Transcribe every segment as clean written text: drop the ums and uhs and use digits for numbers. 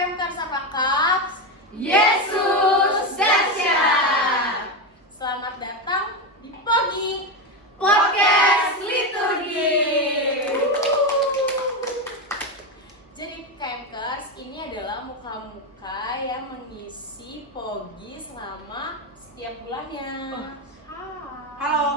Kemkers apa Kaps? Yesus dahsyat. Selamat datang di Pogi Podcast Liturgi. Jadi Kemkers ini adalah muka-muka yang mengisi Pogi selama setiap bulannya. Halo.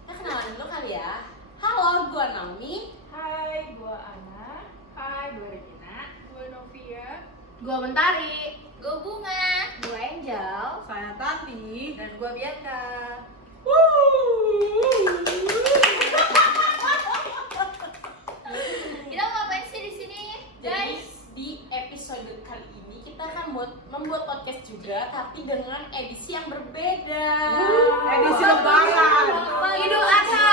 Kita kenalan dulu kali ya. Halo, gue Naomi. Hai, gua Ana. Hai, gua Regina. Gue Novia. Gue Mentari. Gue Bunga. Gue Angel. Saya Tati. Dan gue Bianca. Kita mau ngapain sih di sini, Jadi guys? di episode kali ini kita akan membuat podcast juga, tapi dengan edisi yang berbeda. Edisi lebaran. Idul Adha.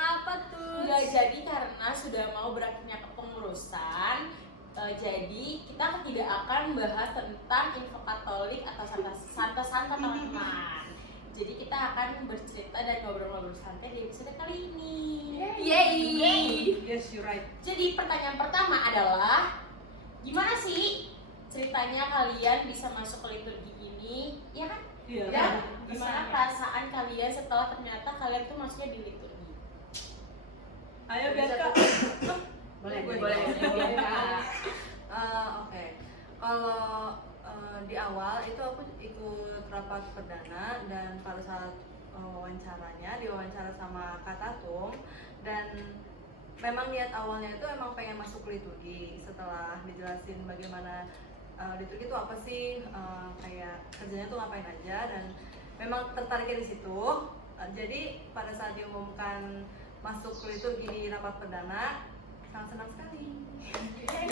Apa tuh? Nggak jadi karena sudah mau berakhirnya kepengurusan. Jadi kita tidak akan bahas tentang info Katolik atau santai-santai teman-teman. Jadi kita akan bercerita dan ngobrol-ngobrol santai di episode kali ini. Yeay. Yes, you're right. Jadi pertanyaan pertama adalah gimana sih ceritanya kalian bisa masuk ke liturgi ini? Ya kan? Iya. Dan gimana perasaan kalian setelah ternyata kalian tuh masuknya di liturgi? Ayo Bianca. Boleh. Oke. Kalau di awal itu aku ikut rapat perdana dan pada saat wawancaranya diwawancara sama Kak Tatung, dan memang niat awalnya itu emang pengen masuk liturgi. Setelah dijelasin bagaimana liturgi itu apa sih, kayak kerjanya tuh ngapain aja, dan memang tertariknya di situ. Jadi pada saat diumumkan masuk liturgi di rapat perdana, sangat senang sekali.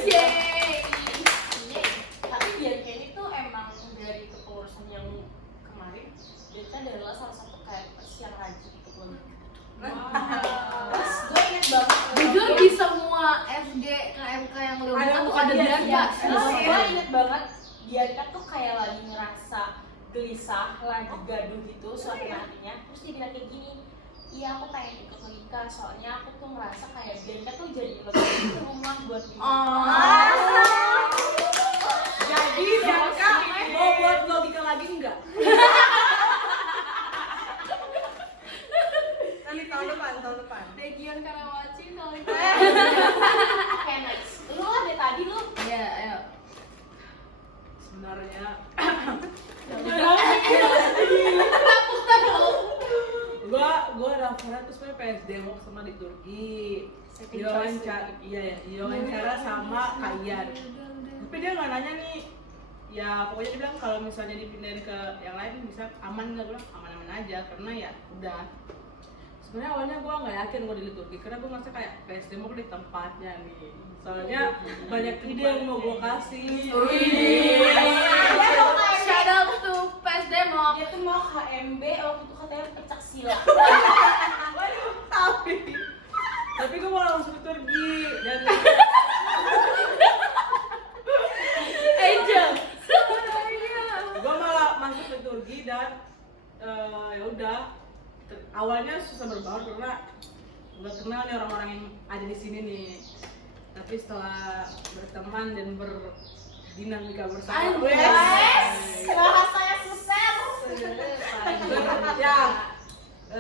Yeay. Tapi Bianca ini tuh emang dari kepengurusan yang kemarin, Bianca adalah salah satu kayak yang rajin ikut lomba. Terus gue inget banget. Jujur di semua FG KMK yang lu buka tuh ada Bianca. Terus gue inget banget Bianca tuh kayak lagi ngerasa gelisah, lagi gaduh gitu suatu hatinya. Terus dia bilang kayak gini, iya aku pengen ikut menikah, soalnya aku tuh ngerasa kayak Bianca tuh jadi lebih rumah buat dia. Jadi Bianca mau buat logika lagi enggak? Nanti tahun depan. Region Karawaci kali. Oke, next. Lu lah dari tadi lu. Iya, ayo. Sebenarnya gua daftarnya tuh sebenarnya PSD mau sama liturgi. Diwawancara sama kalian. Tapi dia nggak nanya nih. Ya pokoknya dia bilang kalau misalnya dipindahin ke yang lain bisa aman nggak, bilang aman-aman aja karena ya udah. Sebenarnya awalnya gue nggak yakin gue di liturgi karena gue ngerasa kayak PSD mau di tempatnya nih. Soalnya banyak ide yang mau gue kasih. Shout out to PSD Mok. Dia tuh mau KMB waktu itu katanya pencak silat. Tapi gue malah masuk liturgi dan Angel. gue malah masuk liturgi dan ya udah. Awalnya susah berbaur karena nggak kenal nih orang-orang yang ada di sini nih. Tapi setelah berteman dan berdinamika bersama, Bahasanya susah. ya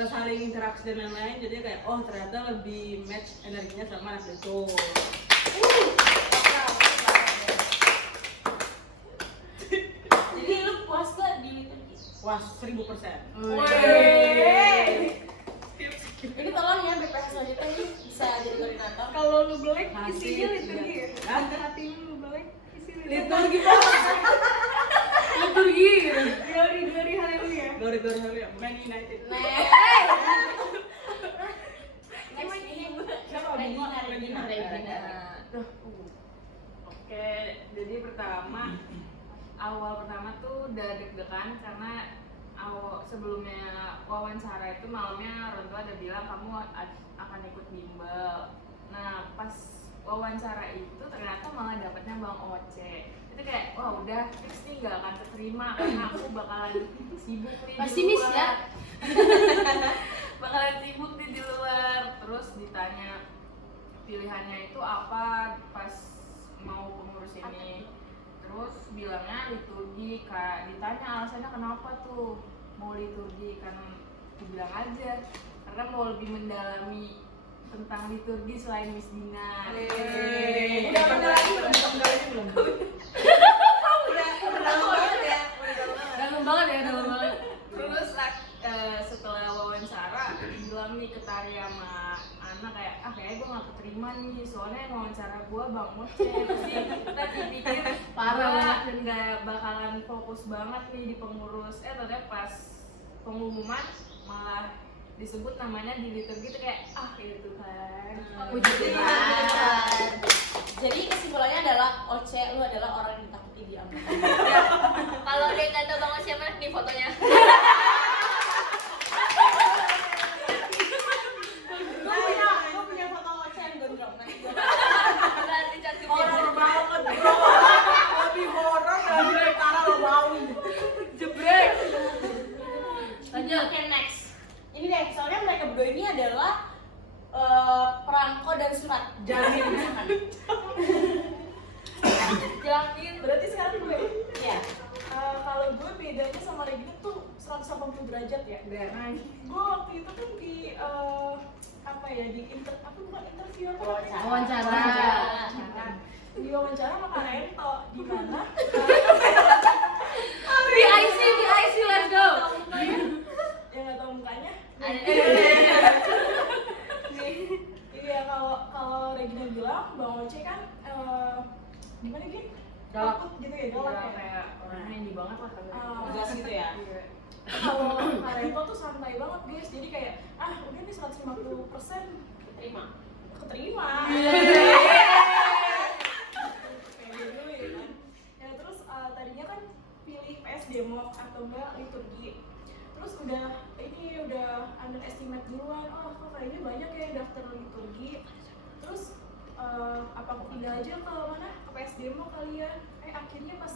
saling interaksi dan lain-lain, jadi kayak oh ternyata lebih match energinya sama anak itu. Jadi lu puas gak di liturgi? Wah 1000%. Ini tolong ya BPH selanjutnya ini bisa jadi koordinator. Kalau lu belek Masih, isinya liturgi ya? Hah? Hati lu belek isi Liturgi Liturgi gitu. Glory haleluya. Glory haleluya, Man United. Siapa? Regina. Oke, jadi awal pertama tuh udah deg-degan karena sebelumnya wawancara itu malamnya orang tua ada bilang kamu akan ikut bimbel. Nah pas wawancara itu ternyata malah dapetnya Bang Oce. Itu kayak wah udah fix nih gak akan keterima karena aku bakalan sibuk nih di Pesimis luar. ya. Bakalan sibuk nih di luar. Terus ditanya pilihannya itu apa pas mau pengurus ini. Terus bilangnya liturgi, Kak. Ditanya alasannya kenapa tuh mau liturgi, karena dibilang aja karena mau lebih mendalami tentang liturgi selain Miss Dina. Udah mendalami belum? Udah mendalami belum? Dalam banget ya, dalam banget. Terus setelah wawancara bilang nih ke Tari sama Ana kayak kayaknya gue gak keterima nih soalnya yang wawancara gue Bang Moce pasti tadi pikir Parah banget. dan gak bakalan fokus banget nih di pengurus. Ternyata pas pengumuman malah disebut namanya di liturgi tuh kayak ya Tuhan. Puji Tuhan. Jadi kesimpulannya adalah Oce, lu adalah orang yang ditakuti di amat. Kalau dia nggak tahu banget siapa nih fotonya. Gue punya foto Oce yang gondrong. Nanti gue Berarti cantik dia. Horor banget bro. Lebih horor dari Tara lo mau. Jebrek. lanjut. Oke, next. Ini deh, soalnya mereka berdua ini adalah perangko dan surat. Jamin. Jamin. Berarti sekarang gue. Iya. Kalau gue bedanya sama Regina tuh 180 derajat ya. Gue waktu itu tuh di di interview apa? Wawancara. Di wawancara sama Kak Rento, di mana? BIC, let's go. Yang nggak tahu mukanya. Ada Iya, kalau Regina bilang Bang Oce kan gimana Gin? Galak. Takut gitu ya, galak Iya, ya. kayak orangnya ini banget lah kagak. Gas gitu ya. Iya. Kalau Kak Rento tuh santai banget guys, jadi kayak udah nih 150% Terima. keterima. Kayak gitu dulu ya kan. Ya terus tadinya kan pilih PS demo atau enggak liturgi. Terus udah underestimate duluan. Oh, kok kayaknya banyak ya daftar liturgi. Terus apa aku pindah aja ke mana? Ke PS demo kali ya. Akhirnya pas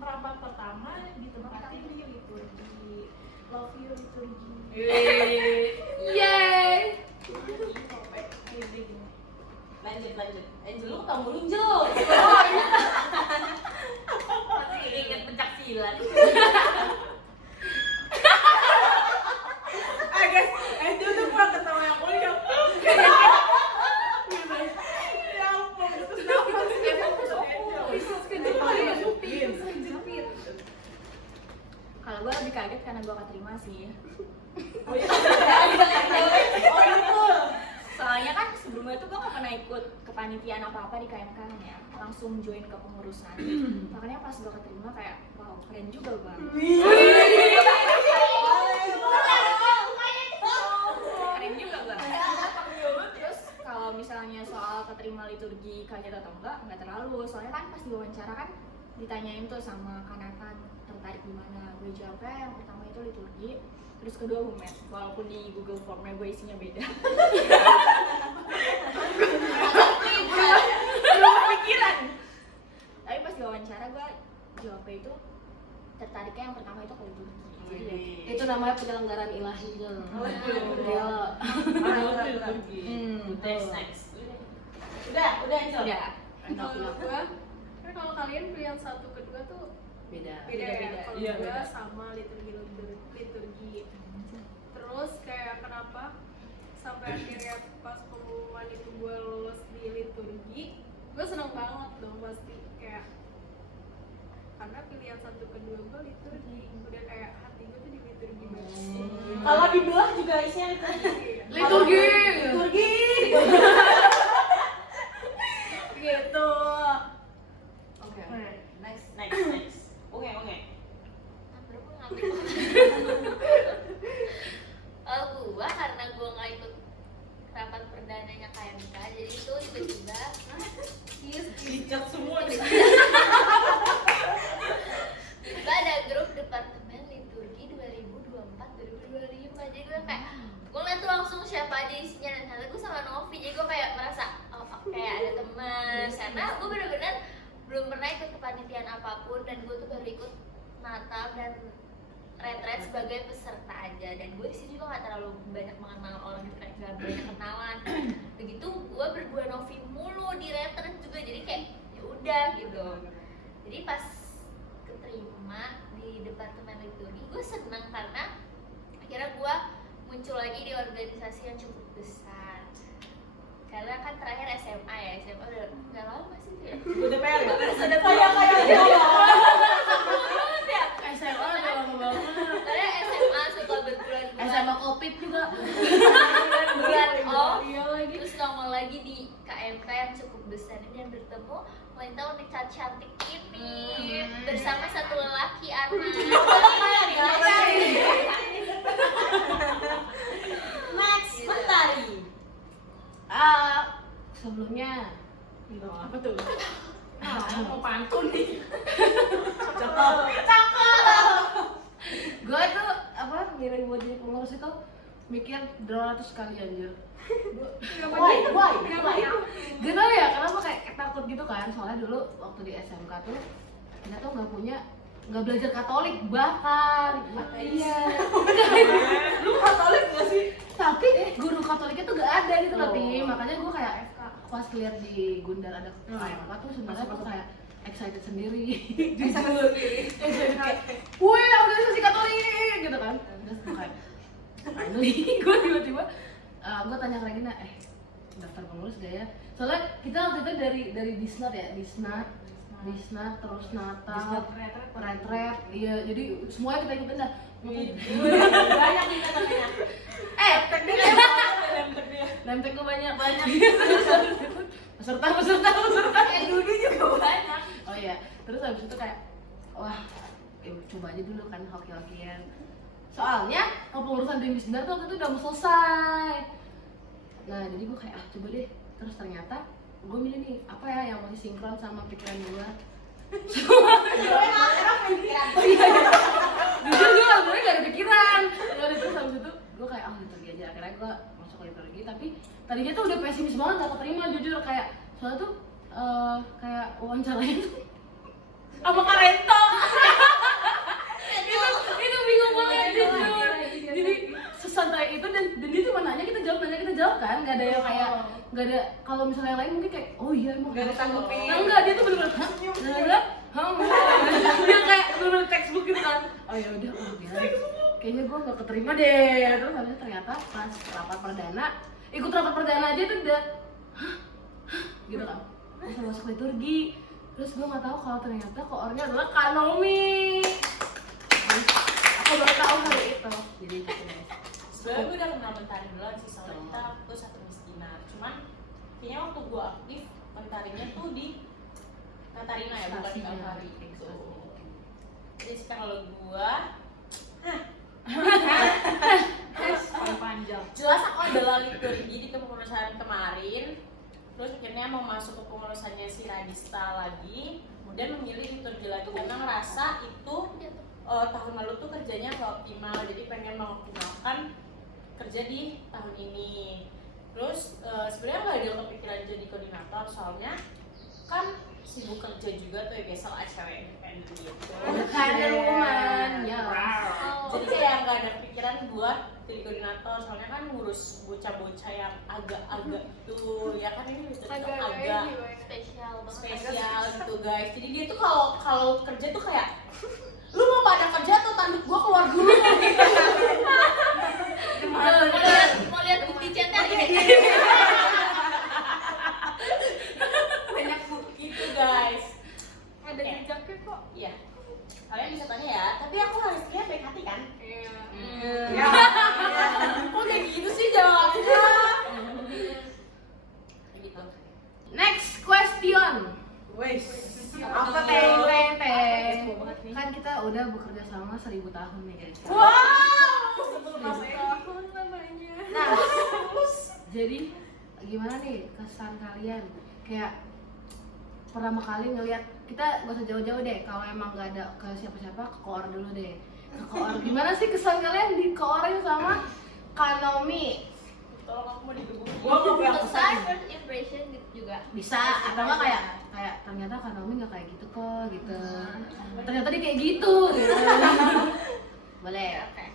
merapat pertama ditempatin di liturgi. Love you liturgi. Yeay. Lanjut. Angel, lu ketemu lu Angel. Masih ingat pencak silat. Guys, itu tuh gua ketemu yang kuliah. Ya ampun, terus Kalau gue lebih kaget karena gue keterima sih. Oh itu. Soalnya kan sebelumnya tuh gue gak pernah ikut kepanitiaan apa-apa di KMK ya, langsung join ke pengurusan. Makanya pas gue keterima kayak, wow keren juga bang. Keren juga bang. Terus kalau misalnya soal keterima liturgi kaget atau enggak terlalu. Soalnya kan pas diwawancara kan ditanyain tuh sama Kanatan tertarik di mana. Gue jawabnya yang pertama itu liturgi, terus kedua humet. Walaupun di Google Formnya gue isinya beda. Pikiran. Tapi pas diwawancara gue jawabnya itu tertariknya yang pertama itu ke liturgi. Jadi Itu namanya penyelenggaraan ilahi tuh. Next. Udah Angel. ya. Kalau gue, kalau kalian pilihan satu kedua tuh Beda. beda ya. Kalau Iya, gue beda. sama liturgi. Terus kayak kenapa sampai akhirnya pas pengumuman itu gue lulus di liturgi, gue seneng banget dong pasti kayak karena pilihan satu kedua gue liturgi, udah kayak hati gue tuh di liturgi banget. Kalau dibelah juga isinya liturgi. Liturgi. Gitu. Oke. Next. Next. Oke. Gua karena gua nggak ikut rapat perdananya KMK, jadi itu tiba-tiba Dicat semua nih. tiba ada grup departemen liturgi 2024-2025. Jadi gue kayak gue ngeliat tuh langsung siapa aja isinya, dan ternyata gue sama Novi. Jadi gue kayak merasa kayak ada teman, karena gue bener-bener belum pernah ikut kepanitiaan apapun, dan gue tuh baru ikut Natal dan retret sebagai peserta aja, dan gue di sini juga nggak terlalu banyak mengenal orang gitu, kayak nggak banyak kenalan. Begitu gue berdua Novi mulu di retret juga, jadi kayak ya udah gitu. Jadi pas keterima di departemen liturgi, gue seneng karena akhirnya gue muncul lagi di organisasi yang cukup besar. Karena kan terakhir SMA ya, SMA udah nggak lama sih tuh ya. Udah PR ya? Sudah SMA udah lama banget. Karena SMA suka berbulan-bulan. SMA Covid juga. Bulan off, Iya lagi. terus nongol lagi di KMK yang cukup besar ini, dan bertemu wanita-wanita cantik ini bersama satu lelaki anak. Next, Mentari. Sebelumnya Apa tuh? Mau pantun nih. gue tuh apa ngirim buat jadi pengurus itu mikir 200 kali anjir. Why? Gak tau ya kenapa kayak takut gitu kan, soalnya dulu waktu di SMK tuh kita tuh nggak belajar Katolik bahkan. Iya. Lu Katolik nggak sih? Tapi guru Katoliknya tuh gak ada gitu loh, Tim. Makanya gue kayak pas lihat di Gundar ada KMK tuh sebenarnya tuh kayak excited sendiri. Excited kayak, wih organisasi Katolik gitu kan. Terus gue kayak, finally gue tiba-tiba gue tanya ke Regina, daftar pengurus gak ya? Soalnya kita waktu itu dari Disnat ya, Disnat terus Natal, retret, iya jadi semuanya kita ikutin dah. Banyak nih katanya. Lemtek gue banyak. Peserta. Dulu juga banyak. Oh iya, terus habis itu kayak, wah, ya coba aja dulu kan hoki-hokian. Soalnya kepengurusan di Misdar tuh waktu itu udah mau selesai. Nah jadi gue kayak coba deh. Terus ternyata gue milih nih apa ya yang masih sinkron sama pikiran gue. Jujur gue sebenarnya gak ada pikiran. Terus habis itu gue kayak liturgi aja. Akhirnya gue masuk ke liturgi, tapi tadinya tuh udah pesimis banget, gak keterima jujur, kayak soalnya tuh kayak wawancaranya tuh apa Karento. itu bingung banget jujur. Jadi sesantai itu dan dia cuma nanya kita jawab kan, nggak ada yang kayak nggak ada, kalau misalnya yang lain mungkin kayak oh iya emang Nggak ditanggapi. nah, enggak, dia tuh bener-bener dia kayak bener textbook gitu kan. Oh ya udah, kayaknya gue nggak keterima deh. Terus habisnya ternyata pas ikut rapat perdana aja tuh udah gitu kan, terus masuk liturgi. Terus gue nggak tahu kalau ternyata koornya adalah Kanomi. Aku baru tahu hari itu. Jadi gitu guys. Sebenarnya gue udah kenal Mentari duluan sih, soalnya kita waktu satu Misdinar. Cuman kayaknya waktu gue aktif Mentarinya tuh di Katarina ya, bukan di Kalvari gitu. Jadi sekarang kalau gue Paling panjang. jelas aku adalah liturgi di kepengurusan kemarin. Terus akhirnya mau masuk ke pengurusannya si Radista lagi, kemudian memilih liturgi lagi karena ngerasa itu tahun lalu tuh kerjanya nggak optimal, jadi pengen mengoptimalkan kerja di tahun ini. Terus sebenarnya nggak ada kepikiran jadi koordinator, soalnya kan sibuk kerja juga tuh ya, biasa lah cewek independen gitu. Kader woman, ya. Jadi kayak nggak ada pikiran buat jadi koordinator, soalnya kan ngurus bocah-bocah yang agak-agak tuh ya kan, ini itu agak Spesial banget. spesial gitu guys. Jadi dia tuh kalau kerja tuh kayak lu mau pada kerja tuh tanduk gua keluar dulu. Mau lihat bukti chatnya ini. Banyak bukti gitu guys. Ada jejaknya kok. Iya. Kalian bisa tanya ya, tapi aku harusnya baik hati kan? Ya. Kok kayak gitu sih jawabnya? Gitu. Next question. Wes. Apa teng? Kan kita udah bekerja sama 1000 tahun nih guys. Tahun namanya. Nah, jadi gimana nih kesan kalian? Kayak pertama kali ngelihat, kita gak usah jauh-jauh deh, kalau emang gak ada ke siapa-siapa, ke koor dulu deh. Ke koor, gimana sih kesan kalian di koorin sama Kanomi? Tolong aku mau digebukin. Gua mau yang Kesan first impression gitu juga. Bisa, atau enggak kayak ternyata Kanomi gak kayak gitu kok gitu. Ternyata dia kayak gitu gitu. Boleh. Oke.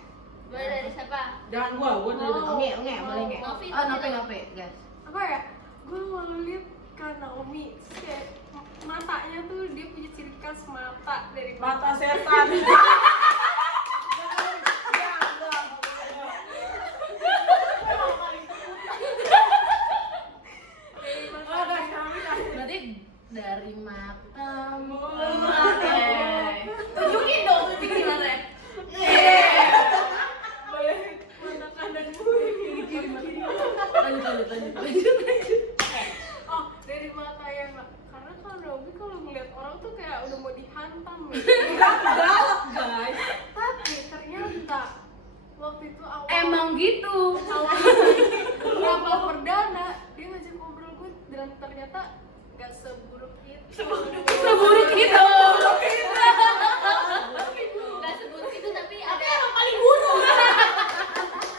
Boleh dari siapa? Jangan gua dari Oke, boleh nggak? Novi, Oh, Novi, guys. Apa ya? Gue mau lihat Kak Naomi, terus kayak matanya tuh dia punya ciri khas mata dari mata setan. Berarti dari matamu. Oke. Tunjukin dong, tunjukin gimana? boleh mata kananmu ini kiri. Lanjut. Oh, dari mata yang karena Kak Naomi kalau ngeliat orang tuh kayak udah mau dihantam ya. Galak, guys. Tapi ternyata waktu itu Emang gitu. awal perdana dia ngajak ngobrol gue dan ternyata gak seburuk itu. Seburuk itu. Gak seburuk itu tapi ada Emang paling buruk.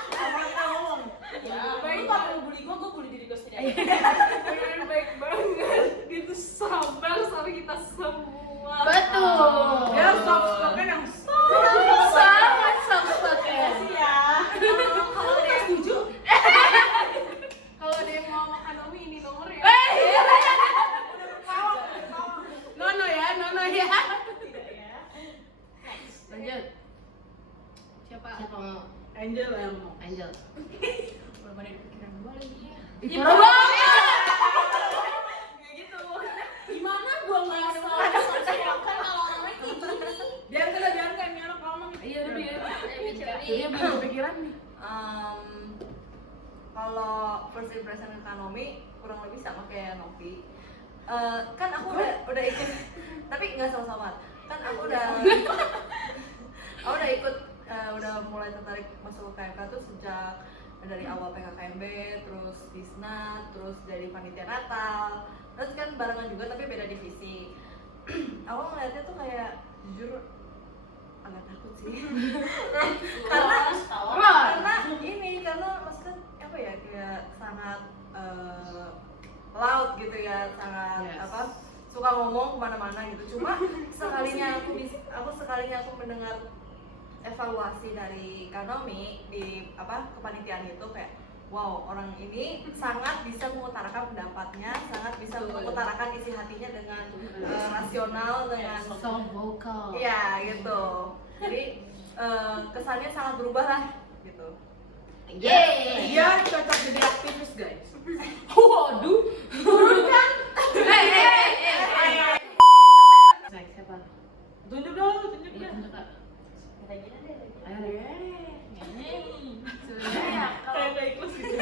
Apa kita ngomong? Ya, baik kalau bully gua bully diri gua sendiri. Beneran baik banget. Dia tuh sabar sama kita semua. Betul. Ya soft spoken yang Sangat soft spoken. Kalau dia Setuju? kalau dia mau sama Kak Naomi ini nomornya. Nono ya. Lanjut. Siapa mau? Angel yang ngomong. Angel. Belum ada di pikiran gue lagi ya. Parah banget. Kayak gitu. Gimana gua nggak sayangkan kalau orangnya kayak gini? Biarkan ini orang ngomong. Iya udah biar. Ceri. Dia belum kepikiran nih. Kalau first impression ke Kanomi kurang lebih sama kayak Novi. Kan aku udah ikut, tapi nggak sama-sama. Kan aku udah ikut, udah mulai tertarik masuk ke KMK tuh sejak dari awal PKKMB, terus Disna, terus dari panitia Natal, terus kan barengan juga tapi beda divisi. Aku ngeliatnya tuh kayak jujur agak takut sih. karena maksudnya apa ya, kayak sangat loud gitu ya, sangat Yes. suka ngomong kemana-mana gitu. Cuma sekalinya aku mendengar evaluasi dari Kanomi di kepanitiaan itu, kayak wow, orang ini sangat bisa mengutarakan pendapatnya, sangat bisa mengutarakan isi hatinya dengan rasional, dengan Soft vocal. iya gitu. Jadi kesannya sangat berubah lah gitu. Yeay. Dia cocok jadi aktivis, guys. Waduh. Next siapa? Tunjuk dong. Iya, tunjuk Kak. Kayak gini deh. Ayo. Sebenarnya ya kalau Kayak ikhlas gitu.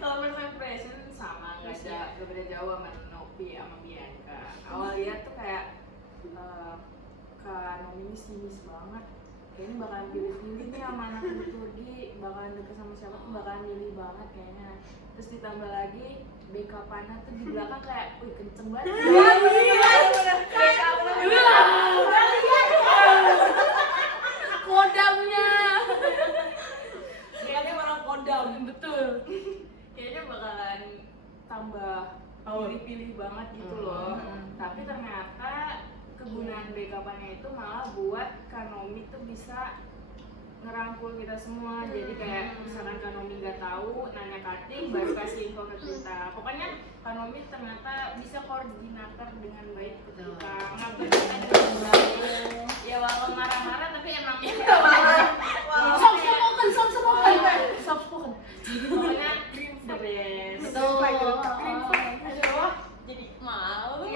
kalau first impression sama nggak beda jauh sama Novi sama Bianca. Awal lihat tuh kayak Kak Novi ini sinis banget. Kayaknya bakalan pilih-pilih nih sama anak liturgi, bakalan deket sama siapa tuh bakalan milih banget kayaknya. Terus ditambah lagi backup-annya tuh di belakang kayak, wih kenceng banget. Kodamnya. Kayaknya orang kodam. Betul. Kayaknya bakalan tambah pilih-pilih banget gitu loh. Tapi ternyata kegunaan backup-annya itu malah buat Kanomi tuh bisa ngerangkul kita semua. Jadi kayak misalkan Kanomi nggak tahu, nanya Kating baru kasih info ke kita. Pokoknya Kanomi ternyata bisa koordinator dengan baik ke kita, ngambil kita dengan baik. Ya walau marah-marah tapi emang Soft spoken. pokoknya the best. Betul. Jadi malu.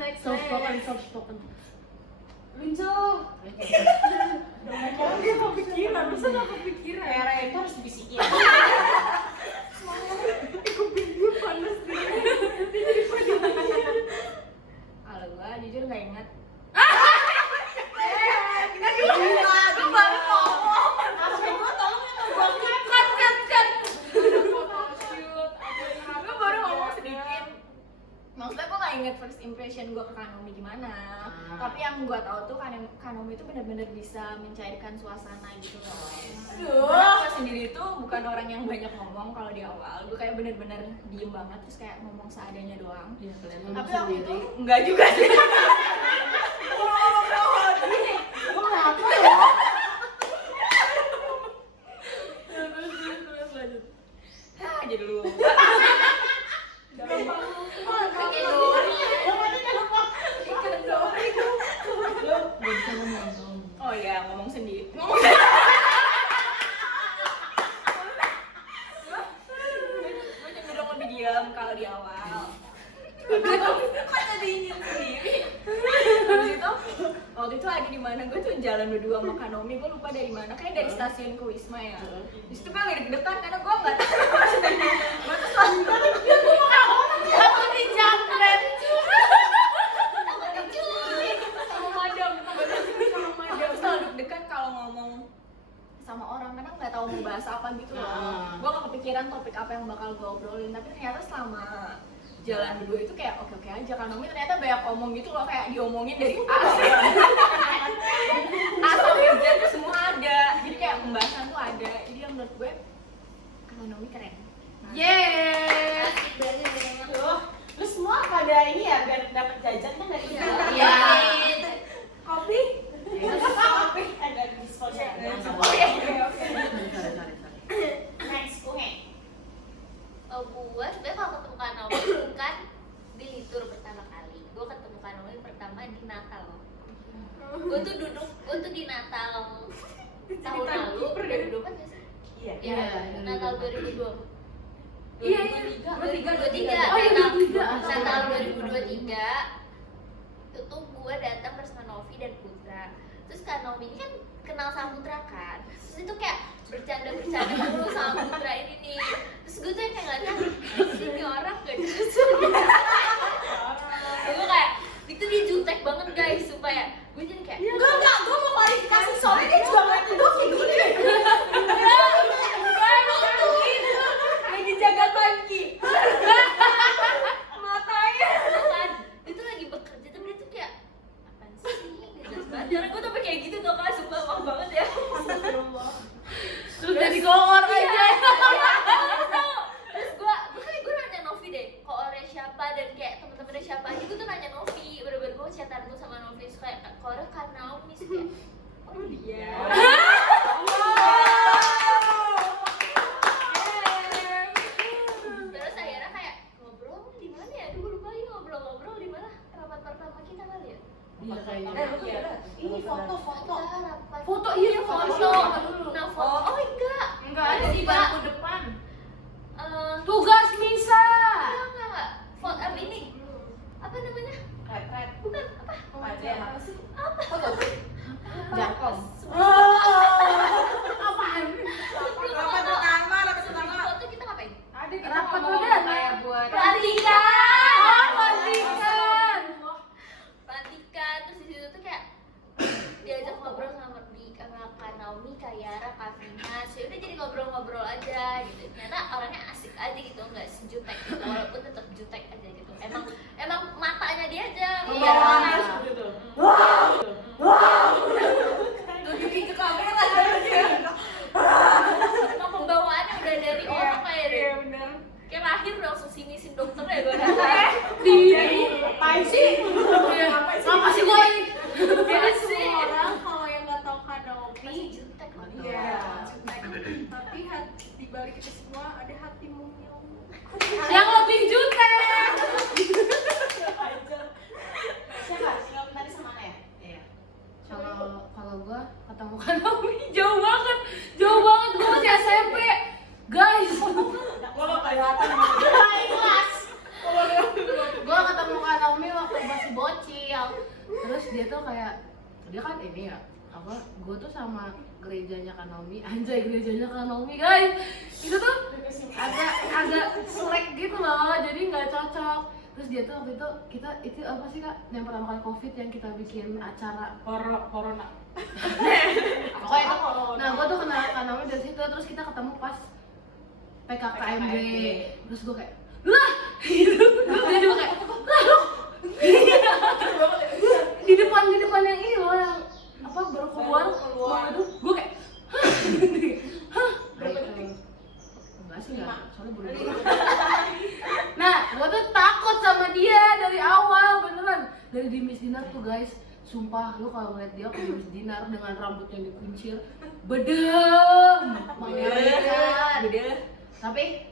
Next. Soft spoken. Muncul. Dia kepikiran, masa gak kepikiran? Kayak Raya itu harus dibisikin. Kupingnya panas deh. Kalau gue jujur nggak ingat. Gue baru ngomong sedikit. Maksudnya gue nggak inget first impression gue ke Kanomi gimana. Tapi yang gue tahu tuh Kanomi itu benar-benar bisa mencairkan suasana gitu loh. Karena gue sendiri tuh bukan orang yang banyak ngomong kalau di awal. Gue kayak benar-benar diem banget terus kayak ngomong seadanya doang. Tapi waktu itu enggak juga sih. Kayak Dori. Oh iya, ngomong sendiri. Gue cenderung lebih diam kalau di awal. Kan tadi ingin sendiri. Waktu itu lagi di mana? Gue tuh jalan berdua sama Kanomi. Gue lupa dari mana. Kayak dari stasiun ke Wisma ya. Di situ gue lagi deg-degan karena gue nggak tahu. Gue tuh selalu Aku dijamret. sama madam. Gue selalu deg-degan kalau ngomong sama orang karena nggak tahu mau bahas apa gitu loh. Gue nggak kepikiran topik apa yang bakal gue obrolin. Tapi ternyata selama jalan berdua itu kayak oke aja. Kanomi ternyata banyak ngomong gitu loh, kayak diomongin dari A sampai Z tuh semua ada. Jadi kayak pembahasan tuh ada. Jadi yang menurut gue Kanomi keren. Yeay. Asik banget. Lu semua pada ini ya biar dapat jajan kan dari kita. Iya. Kopi. Kopi ada disposal. Oke. Next kunge. Gue sebenernya kalau ketemu Kanomi bukan di litur pertama kali. Gue ketemu Kanomi pertama di Natal. Gue tuh di Natal tahun lalu 2024 nggak sih? Iya. Ya, Natal 2020. Iya, 2023. Oh iya, 2023. Natal 2023 itu tuh gue datang bersama Novi dan Putra. Terus Kak Novi ini kan kenal sama Putra kan. Terus itu kayak bercanda dulu sama Putra ini nih. Terus gue tuh yang kayak nggak tahu ini orang gak jelas. Gue kayak itu dia jutek banget guys supaya gue jadi kayak Enggak, gue mau klarifikasi soalnya dia juga ngeliatin gue kayak gini. Lagi jaga bangki. Matanya. kan itu lagi bekerja tapi dia tuh kayak apaan sih gak jelas banget. Karena gue tuh kayak gitu tuh kan sumpah maaf banget ya. Terus jadi koor aja. Terus gue nanya Novi deh koornya siapa dan kayak temen-temennya siapa aja. Gue tuh nanya Novi, bener-bener gue chatan dulu sama Novi. Terus kayak koornya kan Naomi sih kayak oh dia. Terus akhirnya kayak ngobrol di mana ya? Aduh gue lupa lagi ngobrol di mana rapat pertama kita kali ya? Iya kayaknya. Ini foto. Rapat. Foto iya foto. Nah foto. Oh enggak. Enggak ada di bangku depan. Tugas misa. Enggak. Foto apa ini? Apa namanya? Red. Bukan apa? Ada. Apa? Jakom. Apaan? Rapat pertama. Foto kita ngapain? Ada kita Rapat ngomong udah. kayak buat Pelantikan. Pelantikan. Pelantikan. Terus di situ tuh kayak diajak ngobrol sama Kak Naomi, Kak Yara, Kak Vina. Ya udah jadi ngobrol-ngobrol aja gitu. Ternyata orangnya asik aja gitu, nggak sejutek gitu. Walaupun tetap jutek aja gitu. Emang matanya dia aja. Iya. Tunjukin ke kamera. Emang pembawaannya udah dari orang kayak deh. Iya benar. Kayak lahir udah langsung sini dokter ya gue rasa. Di Apaan sih? apa sih gue? Jadi semua orang kalau yang nggak tahu Kak Naomi, Masih jutek loh. iya, tapi di balik itu semua ada hati mungil. Yang lebih jutek. Siapa? Siapa tadi sama mana ya? Iya. Kalau gue ketemu Kanomi jauh banget gue masih SMP guys. Gue lo kelihatan kelas. Gue ketemu Kanomi waktu masih bocil. Terus dia tuh kayak dia kan ini ya apa? Gue tuh sama gerejanya Kanomi, anjay gerejanya Kanomi guys. Itu tuh agak selek gitu loh, jadi nggak cocok. Terus dia tuh waktu itu kita itu apa sih kak? Yang pertama kali COVID yang kita bikin acara Corona. pokoknya itu. Nah gue tuh kenal Kanomi dari situ. Terus kita ketemu pas PKKMB. Terus gue kayak lah gitu. Dia juga kayak lah lo di depan yang ini loh yang apa baru keluar itu gue kayak hah enggak sih enggak soalnya buru-buru. Nah gue tuh takut sama dia dari awal beneran dari di Miss Dinar tuh guys. Sumpah lu kalau ngeliat dia ke Miss Dinar dengan rambut yang dikuncir bedem mengerikan. Tapi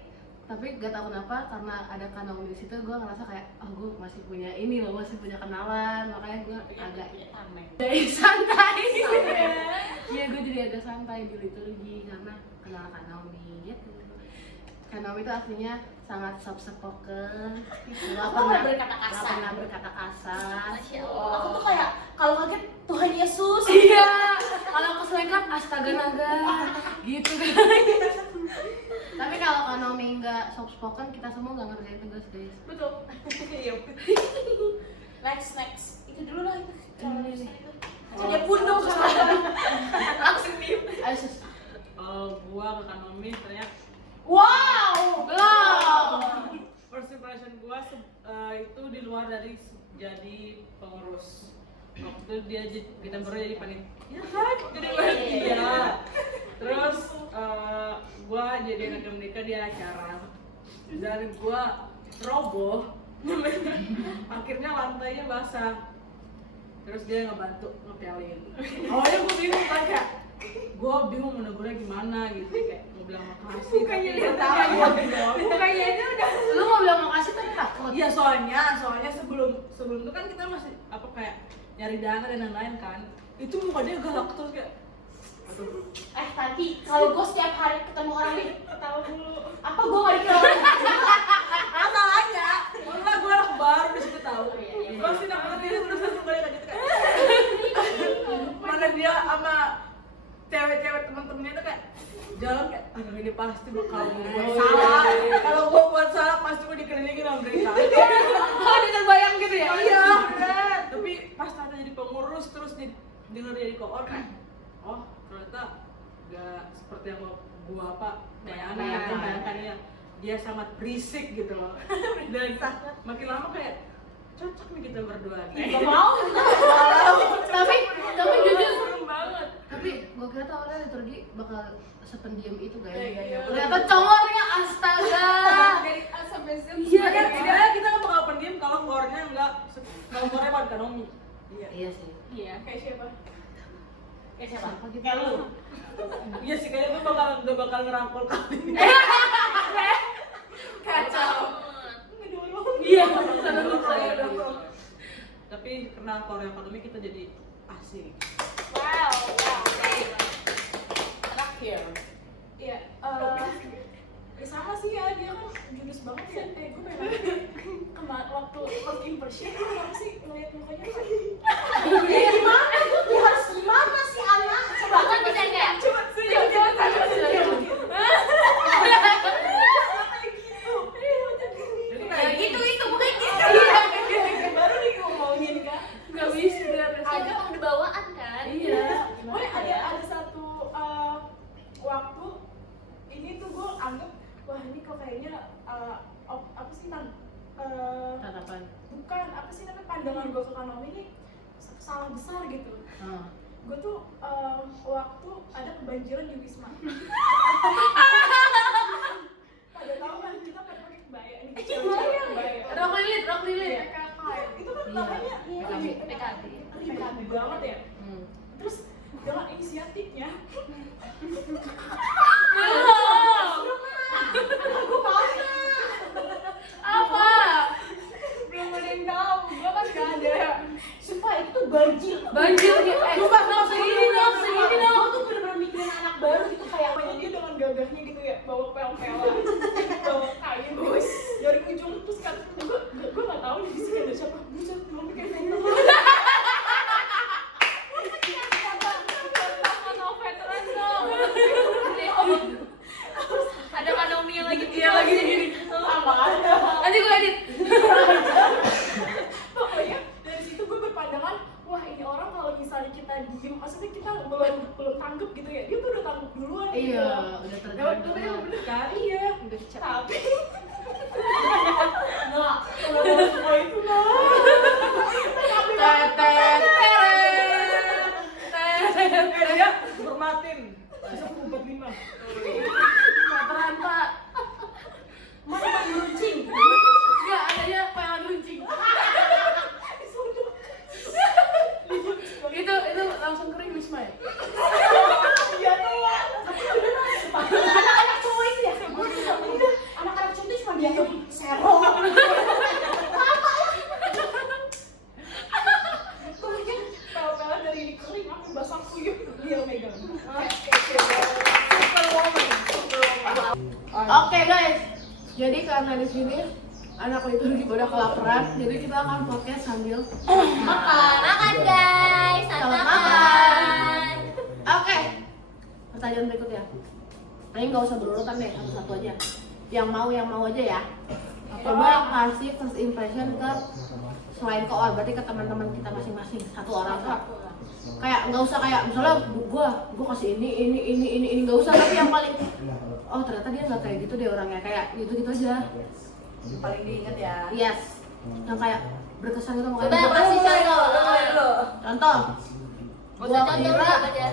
tapi gak tau kenapa karena ada Kanomi di situ gue ngerasa kayak gue masih punya ini loh, masih punya kenalan, makanya gue agak dari santai. Iya gue jadi agak santai di liturgi karena kenal Kanomi gitu. Kanomi itu artinya sangat soft spoken, nggak pernah berkata kasar. Masya Allah. Aku tuh kayak kalau kaget Tuhan Yesus. Iya, kalau keselengkap astaga naga gitu kan. Tapi kalau Kanomi nggak soft spoken, kita semua nggak ngerjain tugas guys. Betul. Iya. Next. Itu dulu lah itu. Ini. Dia pundung langsung diem. Ayo sus. Kalau gua ke Kanomi ternyata Wow, belum. first impression gua itu di luar dari jadi pengurus. Waktu dia kita baru jadi panitia kan? Jadi panitia. Terus gua jadi anak menikah di acara dan gua roboh. Akhirnya lantainya basah. Terus dia ngebantu ngepelin. Awalnya gua bingung kan kayak gue bingung mau negurnya gimana gitu, kayak mau bilang makasih Bukannya tapi lihat gua tahu Bukannya aja udah Lu mau bilang makasih tapi takut. iya soalnya sebelum itu kan kita masih apa kayak nyari dana dan lain-lain kan, itu muka dia galak terus kayak aduh. Tadi kalau gue setiap hari ketemu orang ini Tahu dulu. apa gue gak dikira orang? Masalahnya malah gue anak baru di situ tahu Iya. pasti dapat diri terus kembali kayak gitu kayak mana dia sama cewek-cewek teman-temannya tuh kayak jalan kayak aduh ini pasti bakal buat salah. Kalau gue buat salah pasti gue dikelilingin sama mereka. Oh, dia terbayang gitu ya? Iya, bener. Tapi pas tata jadi pengurus terus denger jadi koor kan, oh ternyata gak seperti yang gua apa bayangkan ya. Dia sangat berisik gitu loh. Dan makin lama kayak cocok nih kita berdua. Gak mau. Tapi jujur serem banget. tapi gue kira tuh awalnya liturgi bakal sependiam itu guys. Iya. Ternyata congornya astaga. dari A sampai Z. Iya Kan sebenarnya kita nggak bakal pendiam kalau koornya nggak, kalau koornya bukan Kanomi. Iya sih. Iya. Kayak siapa? Kayak siapa? gitu? Kayak lu. Iya sih kayaknya gue gak bakal ngerangkul kali. Kacau. Iya. Tapi karena koor yang Kanomi kita jadi asik. Wow. Terakhir. Iya. Sama sih ya, dia kan jurus banget ya. Gue pengen waktu first impression gue kenapa sih ngeliat mukanya tuh Gimana? Ya harus gimana sih anak? Coba Kan bisa kayak coba Jadi ya kayak gitu itu bukan gitu. baru nih ngomongin kan. Gak bisa. Ada emang udah bawaan kan? Iya. Gue ada satu waktu ini tuh gue anggap wah ini kok kayaknya apa sih Tatapan. bukan apa sih namanya pandangan gue ke Kanomi ini salah besar gitu. Gue tuh waktu ada kebanjiran di Wisma. Pada tahu kan kita pada pakai kebaya ini. Kebaya. Rok lilit. Itu kan Iya. namanya PKB. PKB banget ya. Terus dengan inisiatifnya Apa? belum ada yang tahu, gue kan gak ada. Sumpah itu tuh banjir. Banjir gitu. Segini dong. Gue tuh bener-bener mikirin anak baru gitu kayak Pokoknya dia dengan gagahnya gitu ya, bawa pel-pelan, bawa kain dari ujung terus kan gue nggak tahu di sini ada siapa. Buset, mau bikin film. Veteran dong. Ada Kanomi yang lagi Iya lagi gini. Apa ada? Nanti gue edit. Pokoknya dari situ gue berpandangan, wah ini orang kalau misalnya serong. Gue mungkin pel-pelan dari ini kering aku basah kuyup dia megang. Oke guys, jadi karena di sini anak liturgi pada kelaparan, jadi kita akan podcast sambil Makan guys, Selamat makan. Oke, pertanyaan berikutnya. Ini nggak usah berurutan deh, satu-satu aja. Yang mau aja ya. Coba kasih first impression ke selain ke orang, berarti ke teman-teman kita masing-masing, satu orang tuh. Kayak nggak usah kayak misalnya gua kasih ini nggak usah, tapi yang paling oh ternyata dia nggak kayak gitu deh orangnya, kayak gitu aja. Paling diingat ya. Yes, yang kayak berkesan gitu Coba makanya. kasih contoh. Contoh, gua Contoh kira aja.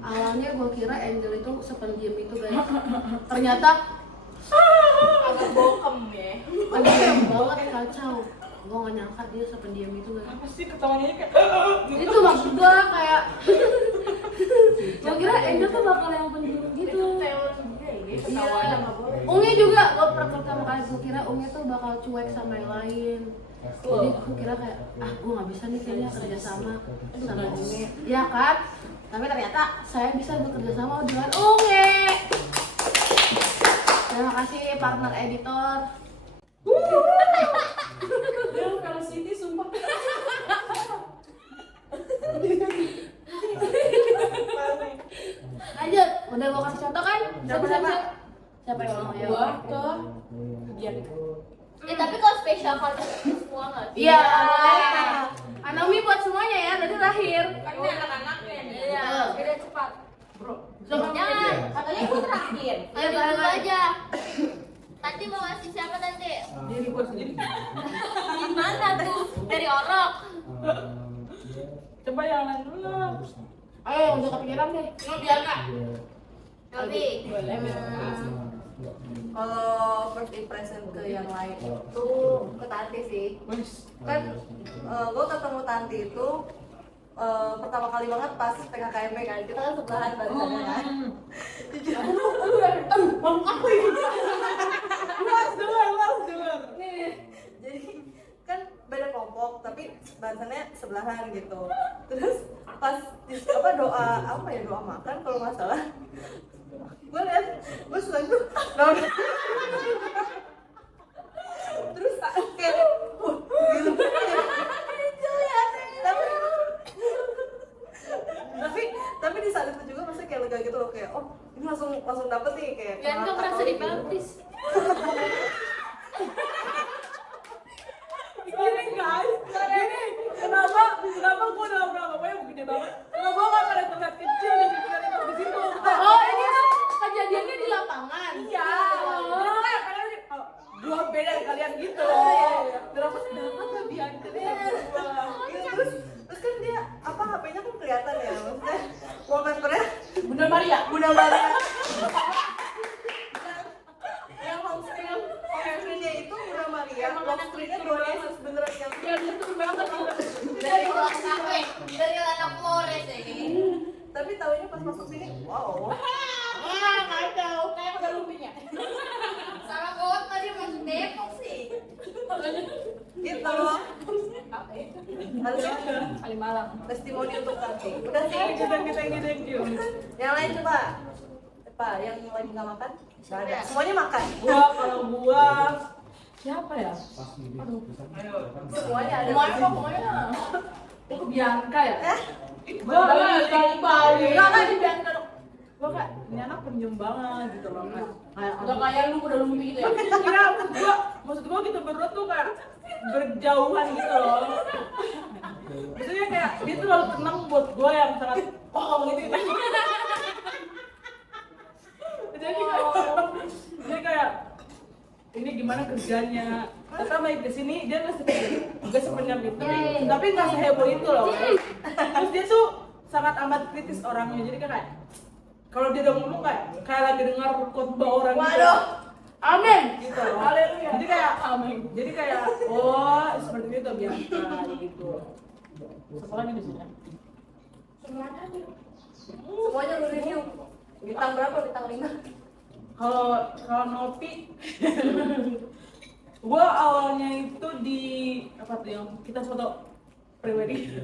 awalnya gua kira Angel itu sependiam itu guys. Ternyata Agak bokem ya. pendiam banget, kacau. Gua nggak nyangka dia sependiam itu guys. Apa sih ketawanya kayak Itu maksud gua kayak gua kira Angel tuh bakal yang pendiam gitu. Ketawanya nggak boleh. Ungi juga, gua pertama kali gua kira Ungi tuh bakal cuek sama yang lain. Jadi gua kira kayak gua nggak bisa nih kayaknya kerja sama Ungi, ya kan? Tapi ternyata saya bisa bekerja sama dengan Ungi. Terima kasih partner editor. Dia kalau Siti sumpah. Lanjut, udah gua kasih contoh kan? Siapa? Siapa yang ngomong ya? Gua ke kegiatan. Tapi kalau spesial content semua nggak sih? Iya. Anomi buat semuanya ya, tadi terakhir. Kan ini anak-anaknya nih. Iya. Beda cepat. Jangan, katanya gue terakhir. Ayo dulu aja. Tanti mau ngasih siapa Tanti? diri gua sendiri. Gimana tuh? Dari orok. Coba yang lain dulu. Ayo, udah kepikiran deh. Biar nggak. Robi. Kalau first impression ke yang lain itu ke Tanti sih. Kan gue ketemu Tanti itu pertama kali banget pas PKKMB kan, kita kan sebelahan barisannya kan. Jadi kan beda kelompok tapi barisannya sebelahan gitu. Terus pas doa makan kalau nggak salah, gue liat gue suka itu terus kayak gitu. tapi di saat itu juga maksudnya kayak lega gitu loh, kayak oh ini langsung dapet nih kayak Biar nggak merasa dibaptis. Gini guys, kenapa gua dalam berapa banyak begini banget? Kenapa gua nggak pada tempat kecil jadi kita di situ? Oh, ini tuh kejadiannya di lapangan. Iya. Gua beda dari kalian gitu. Dapat lebihan kalian berdua. terus kan dia HP-nya kan kelihatan ya, maksudnya wallpapernya Bunda Maria. yang home screen-nya itu Bunda Maria, lock screen-nya Dua Yesus beneran yang Dari kelas kafe. Dari anak Flores ya. tapi tahunya pas masuk sini wow. Kacau. Kayak udah lumpinya. Salah kota dia masuk Depok sih. Gitu loh. Harusnya Kalimalang. testimoni untuk Tanti. Udah sih. Thank you. Yang lain coba. Pak, yang lagi nggak makan? Nggak ada. Semuanya makan. Kalau gua siapa ya? Ayo. Semuanya ada. Pokoknya. Gua ke Bianca ya? Gua Bali, Bali. Enggak di Bianca dong. Gua kayak ini anak pendiam banget gitu loh kan. Kayak Udah kayak lu udah lumpi gitu ya. Kira maksud gua gitu berdua tuh kayak berjauhan gitu loh. Maksudnya kayak dia tuh lalu tenang buat gua yang sangat gitu. Jadi kayak ini gimana kerjanya? Kita main ke sini dia nggak sepenyam itu, tapi nggak seheboh itu loh. Terus dia tuh sangat amat kritis orangnya, jadi kayak kalau dia udah ngomong kayak lagi dengar khotbah orang gitu. Amin gitu loh. Jadi kayak amin. Jadi kayak oh seperti itu biasa gitu. Sekolahnya di sini. Semuanya lu review. Bintang berapa? Bintang 5. Kalau ngopi Gua awalnya itu di apa tuh yang kita foto pre-wedding.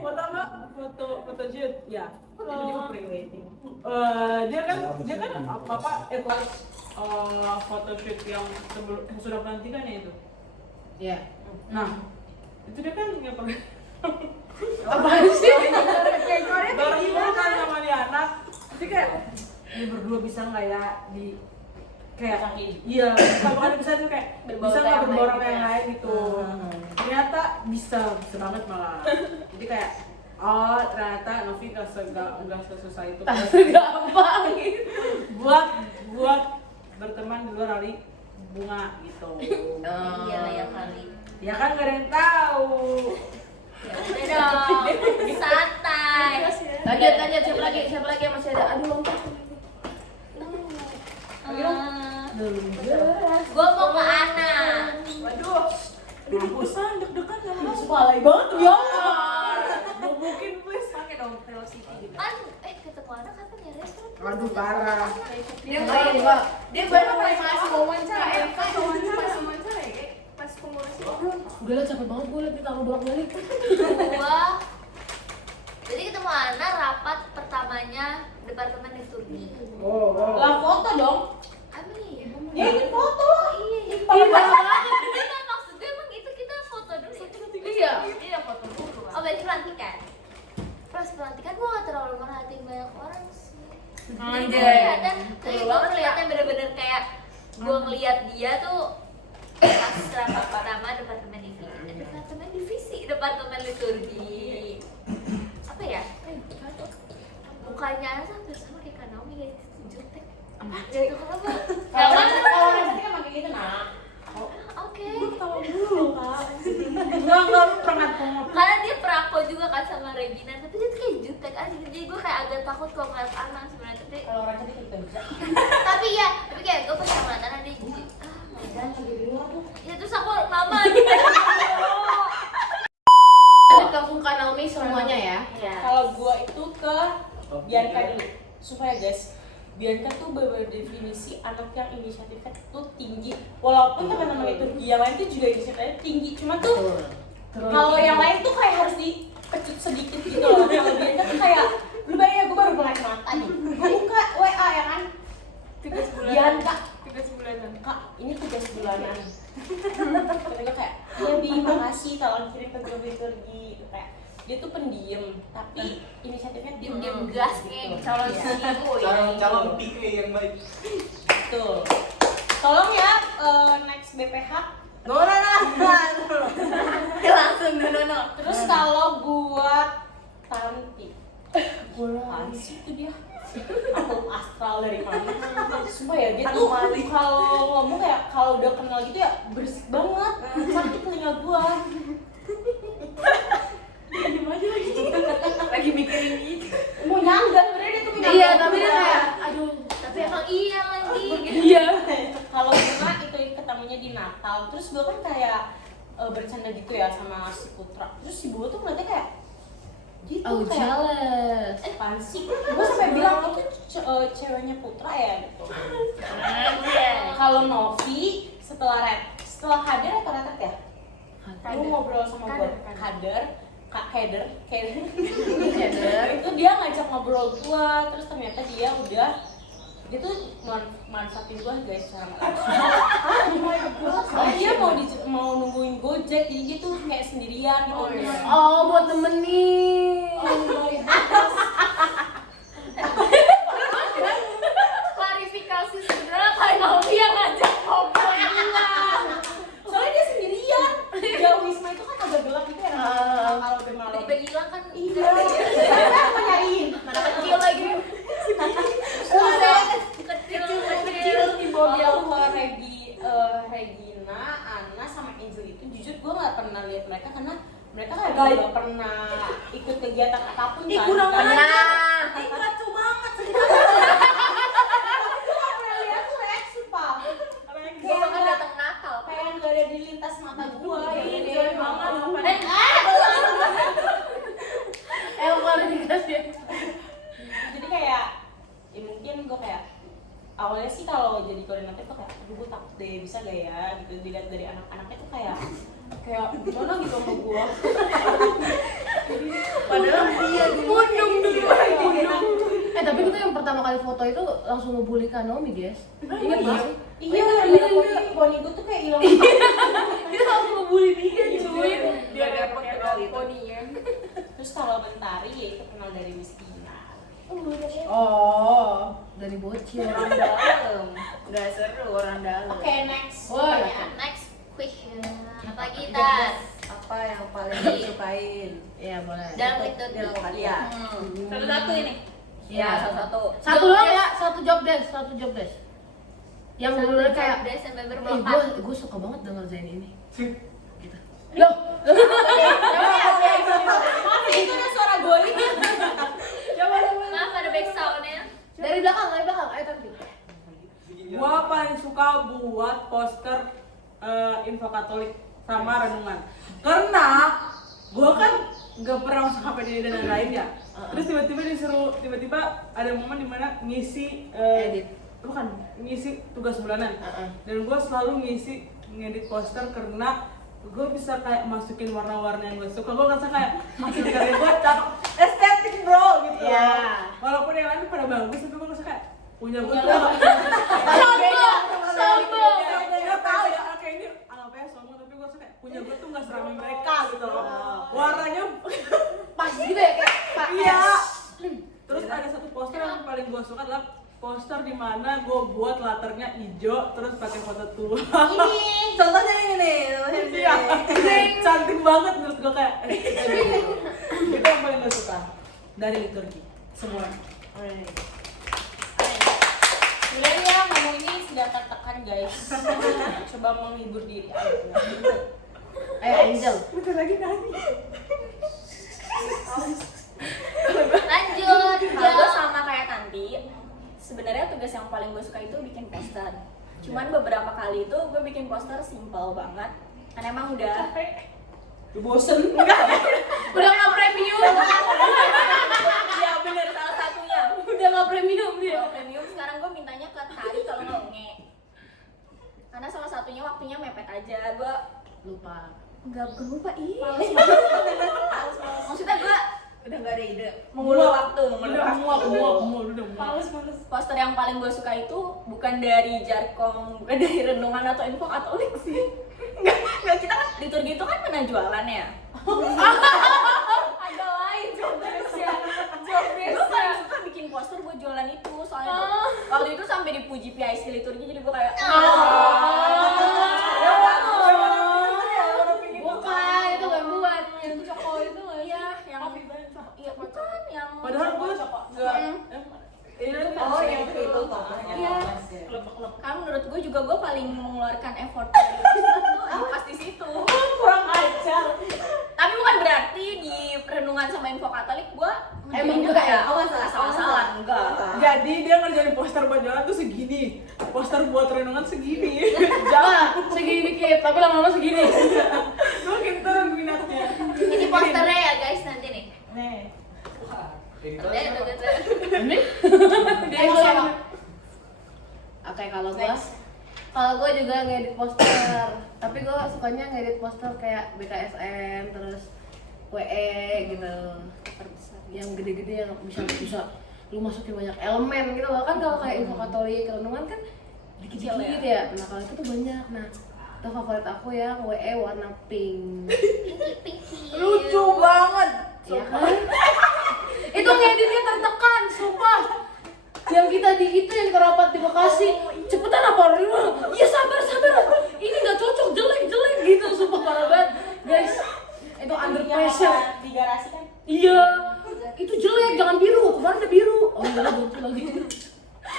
Foto apa? Foto shoot ya. Tiba-tiba pre-wedding. Dia kan apa ikut foto shoot yang sebelum sudah pelantikan ya itu. Iya. Nah, itu dia kan nggak pernah Apaan sih? bareng mulu kan sama dia anak. Jadi kayak ini berdua bisa nggak ya di kayak iya sama kan bisa tuh kayak bisa nggak berbaur sama yang lain gitu. Ternyata bisa banget malah. Jadi kayak oh ternyata Novi nggak sesusah itu Gampang gitu. buat berteman di luar hari bunga gitu. Iya lah ya kali. Ya kan nggak ada yang tahu. Udah dong, santai. Lanjut, siapa lagi yang masih ada? Aduh, lompat. Gue mau ke Ana. Waduh, bosan deg-degan sama Palai banget tuh ya. mau mungkin please pakai dong velocity gitu. Kan ketemu Ana kapan ya restoran? Waduh parah. Dia baru masih wawancara. Pas wawancara ya, kayak pas pengurus Udah lah capek banget gue lagi taruh bolak-balik. Jadi ketemu Ana rapat pertamanya departemen liturgi. Lah foto dong. Amin. Ya ini foto lah. Iya. Kan maksudnya emang itu kita foto dulu. Iya. Iya foto dulu. Oh berarti pelantikan. Pas pelantikan gue gak terlalu merhatiin banyak orang sih. Jadi gue kelihatan bener-bener kayak gue ngeliat dia tuh pas rapat pertama departemen liturgi. Apa ya? Mukanya Ana sampai sama kayak Kak Naomi kayak jutek. Gitu kenapa? Kalau orang kan pakai gitu nak. Oke. Tahu dulu kak. Enggak lu pernah ngomong. Karena dia perako juga kan sama Regina, tapi dia tuh kayak jutek aja. Jadi gue kayak agak takut kalau ngeliat Ana sebenarnya. Kalau orang cantik kita bisa. tapi kayak gue pas ngeliat Ana dia jadi my god. Ya terus aku mama gitu. Langsung Kak Naomi semuanya ya. Kalau gua itu ke Bianca dulu. Supaya guys, Bianca tuh berdefinisi anak yang inisiatifnya tuh tinggi. Walaupun teman-teman liturgi yang lain tuh juga inisiatifnya tinggi, cuma tuh kalau yang lain tuh kayak harus dipecut sedikit gitu loh. Kalau Bianca tuh kayak lu bayangin gue baru mulai mata nih. Buka WA ya kan? 3 bulanan. Bianca, 3 bulanan. Kak, ini 3 bulanan. Terus gue kayak, ya Bi, makasih tolong kirim ke grup liturgi. Kayak dia tuh pendiam, tapi inisiatifnya Diem-diem gas nih, calon Iya. CEO ya. calon PA yang baik. Betul. Tolong ya next BPH. Langsung no. Terus kalau buat Tanti, apaan sih itu dia? Aku astral dari mana? Sumpah ya, dia tuh kalau ngomong kayak kalau udah kenal gitu ya berisik banget, sakit telinga gua. Diem aja lagi mikirin gitu. Mau nyanggah, sebenarnya dia tuh punya. Iya, tapi dia kayak aduh. Tapi emang iya lagi gitu. Iya. Kalau Bunga itu ketemunya di Natal, terus gue kan kayak bercanda gitu ya sama si Putra. Terus si Bunga tuh ngeliatnya kayak gitu Oh, kayak jealous. apaan sih? Gue sampai bilang itu ceweknya Putra ya gitu. Kalau Novi setelah kader atau retret ya? Lu ngobrol sama gue kader itu dia ngajak ngobrol gua, terus ternyata dia tuh manfaatin gua guys secara soalnya dia mau nungguin Gojek, jadi dia tuh kayak sendirian gitu. Oh, buat nemenin. Klarifikasi sebenarnya Kak Naomi yang ngajak ngobrol. Soalnya dia sendirian. Ya Wisma itu kan agak gelap gitu ya. Kalau udah malam. Tiba-tiba hilang kan. Iya. Apa nyariin? Mana kecil lagi. Kecil di mobil Regina, Ana sama Angel itu jujur gue nggak pernah lihat mereka karena mereka kan nggak pernah ikut kegiatan apapun kan. Kurang Karena- Kacau banget. Gue pernah lihat tuh reaksi pak. Gue bahkan datang Natal. Kayak nggak ada di lintas mata gue. Iya, banget. Klarifikasi. Jadi kayak ya mungkin gue kayak awalnya sih kalau jadi koordinator itu tuh kayak aduh gue takut deh bisa gak ya gitu. Dilihat dari anak-anaknya tuh kayak gimana gitu sama gue. Padahal iya Pundung tapi kita yang pertama kali foto itu langsung ngebully Kanomi, guys. Ingat gak sih? Iya, poni gue tuh kayak hilang. Kita langsung ngebully dia, cuy. Dia dapat poninya. Terus kalau Bentari ya itu kenal dari miskinan. Oh, Dari bocil. orang dalam, nggak seru orang dalam. Oke, next. Wah. Pertanyaan. Next question. Apa kita? Apa yang paling disukain Iya, boleh. Dalam liturgi. dalam kalian? Satu-satu ini. Iya, Satu-satu. Satu doang ya, satu job desk. Yang bener-bener kayak Desember gue suka banget denger Zain ini. Gitu. Maaf, itu ada suara goli. Maaf ada back sound-nya. Dari belakang, ayo tadi. gua paling suka buat poster info Katolik sama renungan. Karena gua kan nggak pernah masuk HPD dan lain-lain ya. Terus tiba-tiba ada momen dimana ngisi Edit. bukan ngisi tugas bulanan. Dan gua selalu ngedit poster karena gue bisa kayak masukin warna-warna yang gue suka. Gue ngerasa kayak hasil karya gue cakep, estetik bro gitu. Iya. Walaupun yang lain pada bagus tapi gue ngerasa kayak punya gue tuh Sombong. nggak tahu ya, kayak ini anggapnya sombong tapi gue ngerasa kayak punya gue tuh nggak seramai mereka gitu loh. Warnanya Pas gitu ya kayak Pak. iya. Terus ada satu poster yang paling gue suka adalah poster di mana gue buat latarnya hijau terus pakai foto Tuhan. Ini contohnya ini nih, contohnya ini. Iya, cantik banget menurut gue kayak itu yang paling gue suka dari liturgi semua. Sebenarnya ya ngomong ini sedang tertekan guys. Coba menghibur diri aja. Ayo Angel. Bentar lagi nanya. Lanjut. Kalau gue sama kayak Tanti, sebenarnya tugas yang paling gue suka itu bikin poster. Cuman beberapa kali itu gue bikin poster simple banget. Karena emang udah Lu bosen? Udah nggak premium. ya bener salah satunya. Udah nggak premium dia. Kalau premium sekarang gue mintanya ke Tari kalau nggak nge. Karena salah satunya waktunya mepet aja. Gue Lupa. nggak lupa Males Maksudnya gue Udah nggak ada ide. mengulur waktu. Udah muak. Poster yang paling gue suka itu bukan dari Jarkom, bukan dari renungan atau info Katolik sih. Enggak, kita kan liturgi itu kan pernah jualan ya. Ada lain jobdesknya. Gue paling suka bikin poster buat jualan itu, soalnya tuh, waktu itu sampai dipuji PIC liturgi jadi gue kayak Bukan, itu nggak buat. Yang coko itu nggak? iya yang iya bukan yang Padahal gue nggak. Oh, yang itu toh. iya. Karena menurut gue juga gue paling mengeluarkan effort dari poster tuh pas di situ. Kurang ajar. Tapi bukan berarti di renungan sama info Katolik gue Emang juga enggak ya? Oh, nggak salah. asal-asalan enggak. Jadi dia ngerjain poster buat jualan tuh segini, poster buat renungan segini. Jangan segini dikit, tapi lama-lama segini. Makin turun minatnya. Ini posternya ya guys nanti nih. Nih. Ini? Dia sama. Oke, kalau gue juga ngedit poster, tapi gue sukanya ngedit poster kayak BKSN terus WE gitu, yang gede-gede yang bisa lu masukin banyak elemen gitu loh. Kan kalau kayak info Katolik renungan kan dikit-dikit ya. Nah kalau itu tuh banyak. Nah itu favorit aku yang WE warna pink. Pinky. Lucu banget. Iya kan? Itu ngeditnya tertekan, sumpah. Yang kita yang kita rapat di Bekasi, cepetan apa? Iya sabar. Ini nggak cocok, jelek gitu, sumpah parah banget, guys. Itu under pressure. Di garasi kan? Iya, itu jelek, jangan biru. Kemarin ada biru. Oh iya, buntu lagi.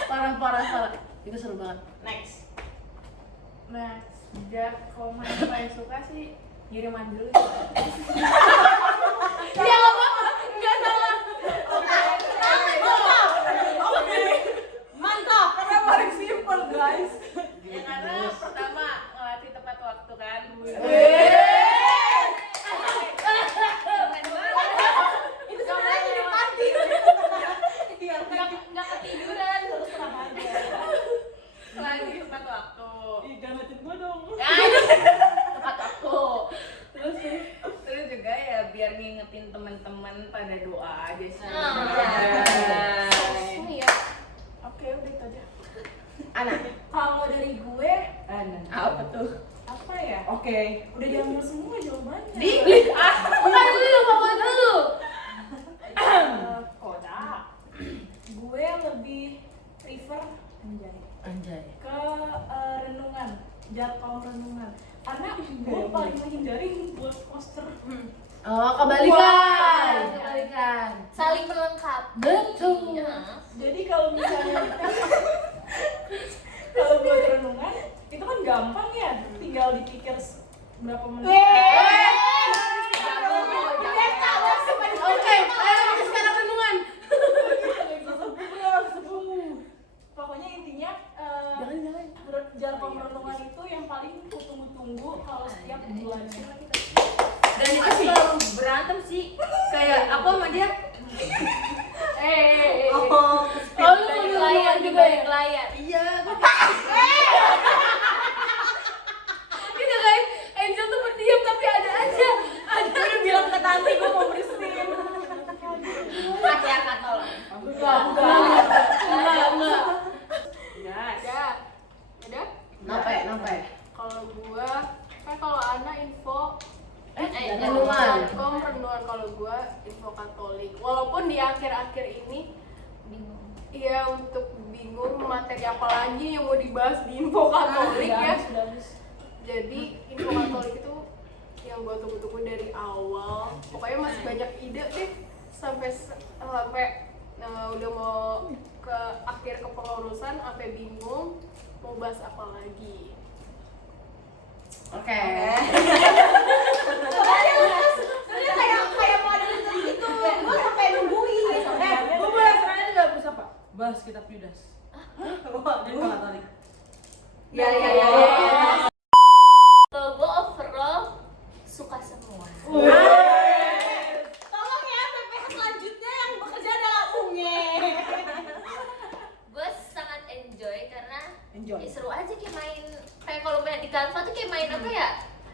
Parah. Itu seru banget. Next. Nah, kalau yang paling suka sih kiriman dulu. Ya nggak apa-apa, nggak salah. Mantap. Karena paling simple guys. Ya karena pertama ngelatih tepat waktu kan. Itu sebenarnya jadi party. Nggak ketiduran terus terang aja. Ngelatih tepat waktu. waktu. Ih, ganatin gua dong. Tepat waktu. Terus juga ya biar ngingetin teman-teman pada doa aja sih. Iya. Oke, udah itu aja. Anak. Kalau dari gue, Apa tuh? apa ya? Oke. Udah diambil semua jawabannya. Bukan dulu, pokoknya dulu. Koda. Gue lebih prefer Anjay. ke renungan, jarkom renungan. Karena gue paling menghindari buat poster. Oh, kebalikan. Saling melengkapi. Betul. Iya. Jadi kalau misalnya kalau buat renungan itu kan gampang ya, tinggal dipikir berapa menit. Oke, ayo kita sekarang renungan. Pokoknya intinya jarkom renungan itu yang paling kutunggu-tunggu kalau setiap bulan. Dan itu selalu berantem sih. Kayak apa sama dia? Oh, Oh, lu mau Layar juga ya, layar. iya. Gitu guys, Angel tuh berdiam tapi ada aja. Gue udah bilang ke tante gue mau bersihin. Pakai katol. Enggak. Ya. Udah? Nape. Kalau gua kan kalau Ana info renungan. renungan kalau gua info Katolik. Walaupun di akhir-akhir ini Bingung. iya untuk bingung materi apa lagi yang mau dibahas di info Katolik ya. Jadi info Katolik itu yang gua tunggu-tunggu dari awal. Pokoknya masih banyak ide deh sampai udah mau ke akhir kepengurusan sampai bingung mau bahas apa lagi. Oke. kayak mau ada gitu. Gue sampai nungguin. Gue boleh sekarang nggak bisa Pak? Bahas kitab Yudas. Wah, dia nggak tarik. Ya. Kalau gue overall suka semua. Tolong ya PPH selanjutnya yang bekerja adalah Unge. Gue sangat enjoy karena Enjoy. ya seru aja kayak kalau main di Canva tuh kayak main apa ya?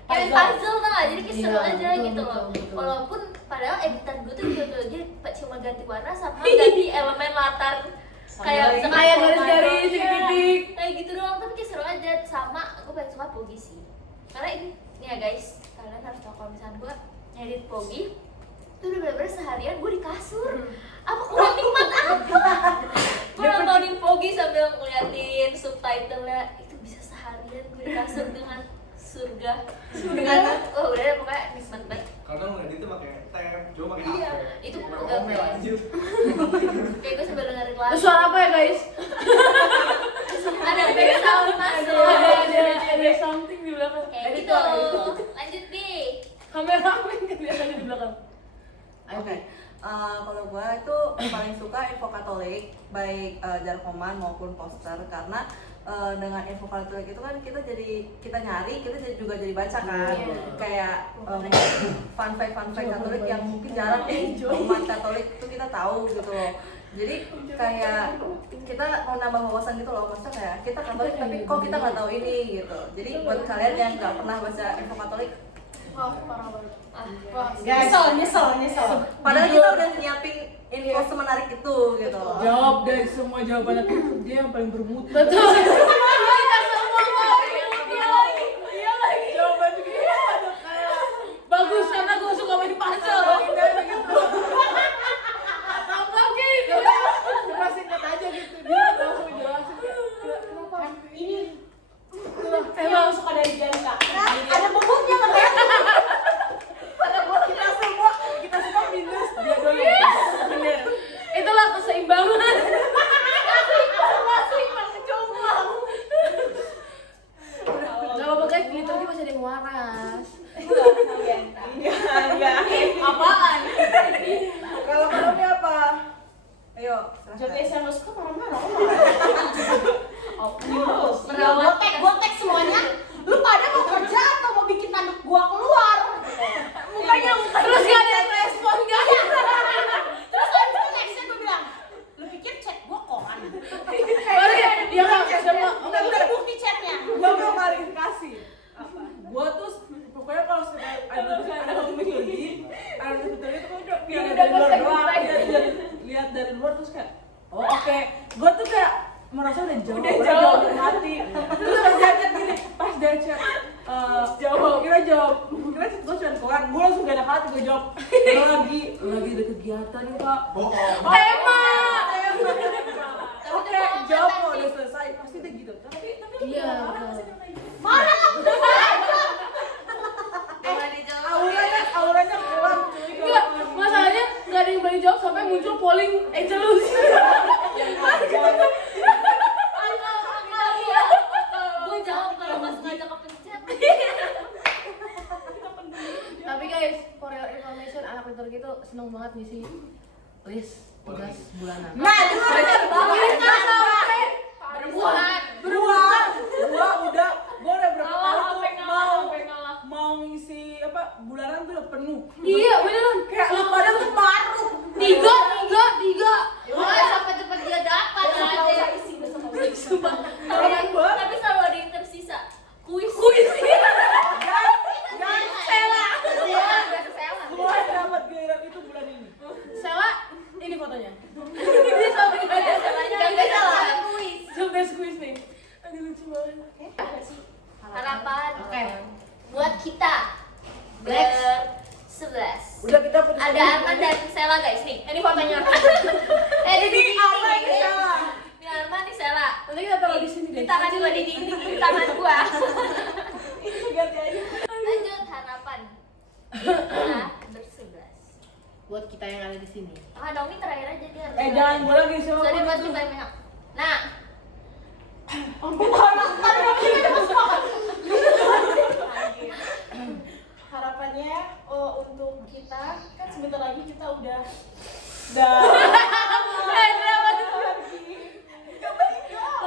Kayak main puzzle tau gak? Jadi kayak seru Iya, aja betul, gitu loh. betul. Walaupun padahal editan gue tuh gitu cuma ganti warna sama ganti elemen latar kayak garis-garis, titik-titik. kayak gitu doang, tapi kayak seru aja. Sama gue paling suka Pogi sih karena ini nih ya guys, kalian harus tau kalau misalnya gue ngedit Pogi itu udah bener-bener seharian gue di kasur. Apa kurang nikmat apa? Gue nontonin Pogi sambil ngeliatin subtitle-nya, itu bisa seharian gue di kasur dengan surga. Oh udah pokoknya nikmat banget. Karena ngedit tuh pakai tab, cuma pakai Iya, HP. itu Pakai enggak Omel kayak- anjir. Kayak gue sambil dengerin Itu lagu. suara apa ya guys? Ada background masuk. Ada something di belakang. Kayak gitu. Lanjut nih. Kameramen kelihatan di belakang. Oke. Kalau gue itu paling suka info Katolik, baik jarkoman maupun poster, karena dengan info Katolik itu kan kita nyari, kita juga jadi baca kan. Kayak fun fact Katolik yang mungkin jarang nih umat Katolik itu kita tahu gitu loh. Jadi kayak kita mau nambah wawasan gitu loh, maksudnya kayak kita Katolik tapi kok kita nggak tahu ini gitu. Jadi buat kalian yang nggak pernah baca info Katolik, Wah, parah banget. Nyesel. padahal kita udah nyiapin info semenarik itu gitu. Jawab dari semua jawaban itu dia yang paling bermutu. Betul. Kita semua mau. Iya lagi. Jawaban dia ada kayak Bagus karena gue suka main puzzle. Atau enggak gitu. cuma singkat aja gitu dia langsung jelasin kayak kenapa ini Emang suka dari Bianca. Ada bukunya nggak ya? kita semua minus dia doang. Bener. Itulah keseimbangan. Gak apa-apa guys, di liturgi masih ada yang waras. Apaan? Kalau kamu apa? Ayo, Jadi silahkan. saya nggak suka marah-marah. Gue semuanya. Lu pada mau kerja atau mau bikin tanduk gua keluar? Mukanya Terus gak ada yang respon gak? Terus habis itu nextnya gue bilang, lu pikir chat gua koran? Baru ya, dia kan semua. Udah bukti chatnya. keluar terus kayak oh oke. Gue tuh kayak merasa udah jauh dari hati. Terus pas dia chat gini, pas dia chat kira jawab gue cuma keluar, gue langsung gak ada hati, gue jawab lagi ada kegiatan nih Kak. Emang oke, jawab kok udah selesai, pasti udah gitu. Tapi Iya. auranya keluar cuy. Enggak, masalahnya nggak ada yang berani jawab sampai muncul polling Angelus. Gue jawab kalau nggak sengaja kepencet. Tapi guys, for your information, anak liturgi itu seneng banget ngisi list tugas bulanan. Nah, itu Gua udah berapa kali tuh mau ngisi apa bulanan tuh udah penuh. Iya, beneran. Kayak lu pada tuh baru. Tiga. Wah, sampai cepat dia dapat aja. Tapi selalu ada yang tersisa. Kuis. Gua dapat giliran itu bulan ini. Sela, ini fotonya. Dia sampai kuis. Sampai squeeze nih. Aduh lucu banget. Harapan. Oke. Buat kita ber-11. Udah kita putus. Ada Arman dan Sela guys nih. Ini fotonya. Ini apa ini salah? Ini Arman, ini Sela. Nanti kita taruh di sini Di deh. tangan gua, di dinding, di tangan gua. Ini ganti aja. Lanjut harapan. Kita ber-11. Buat kita yang ada di sini. Ah, Naomi terakhir aja dia. Jangan gua lagi sama Sorry gua. buat kita yang banyak. Nah, Harapannya untuk kita kan sebentar lagi kita udah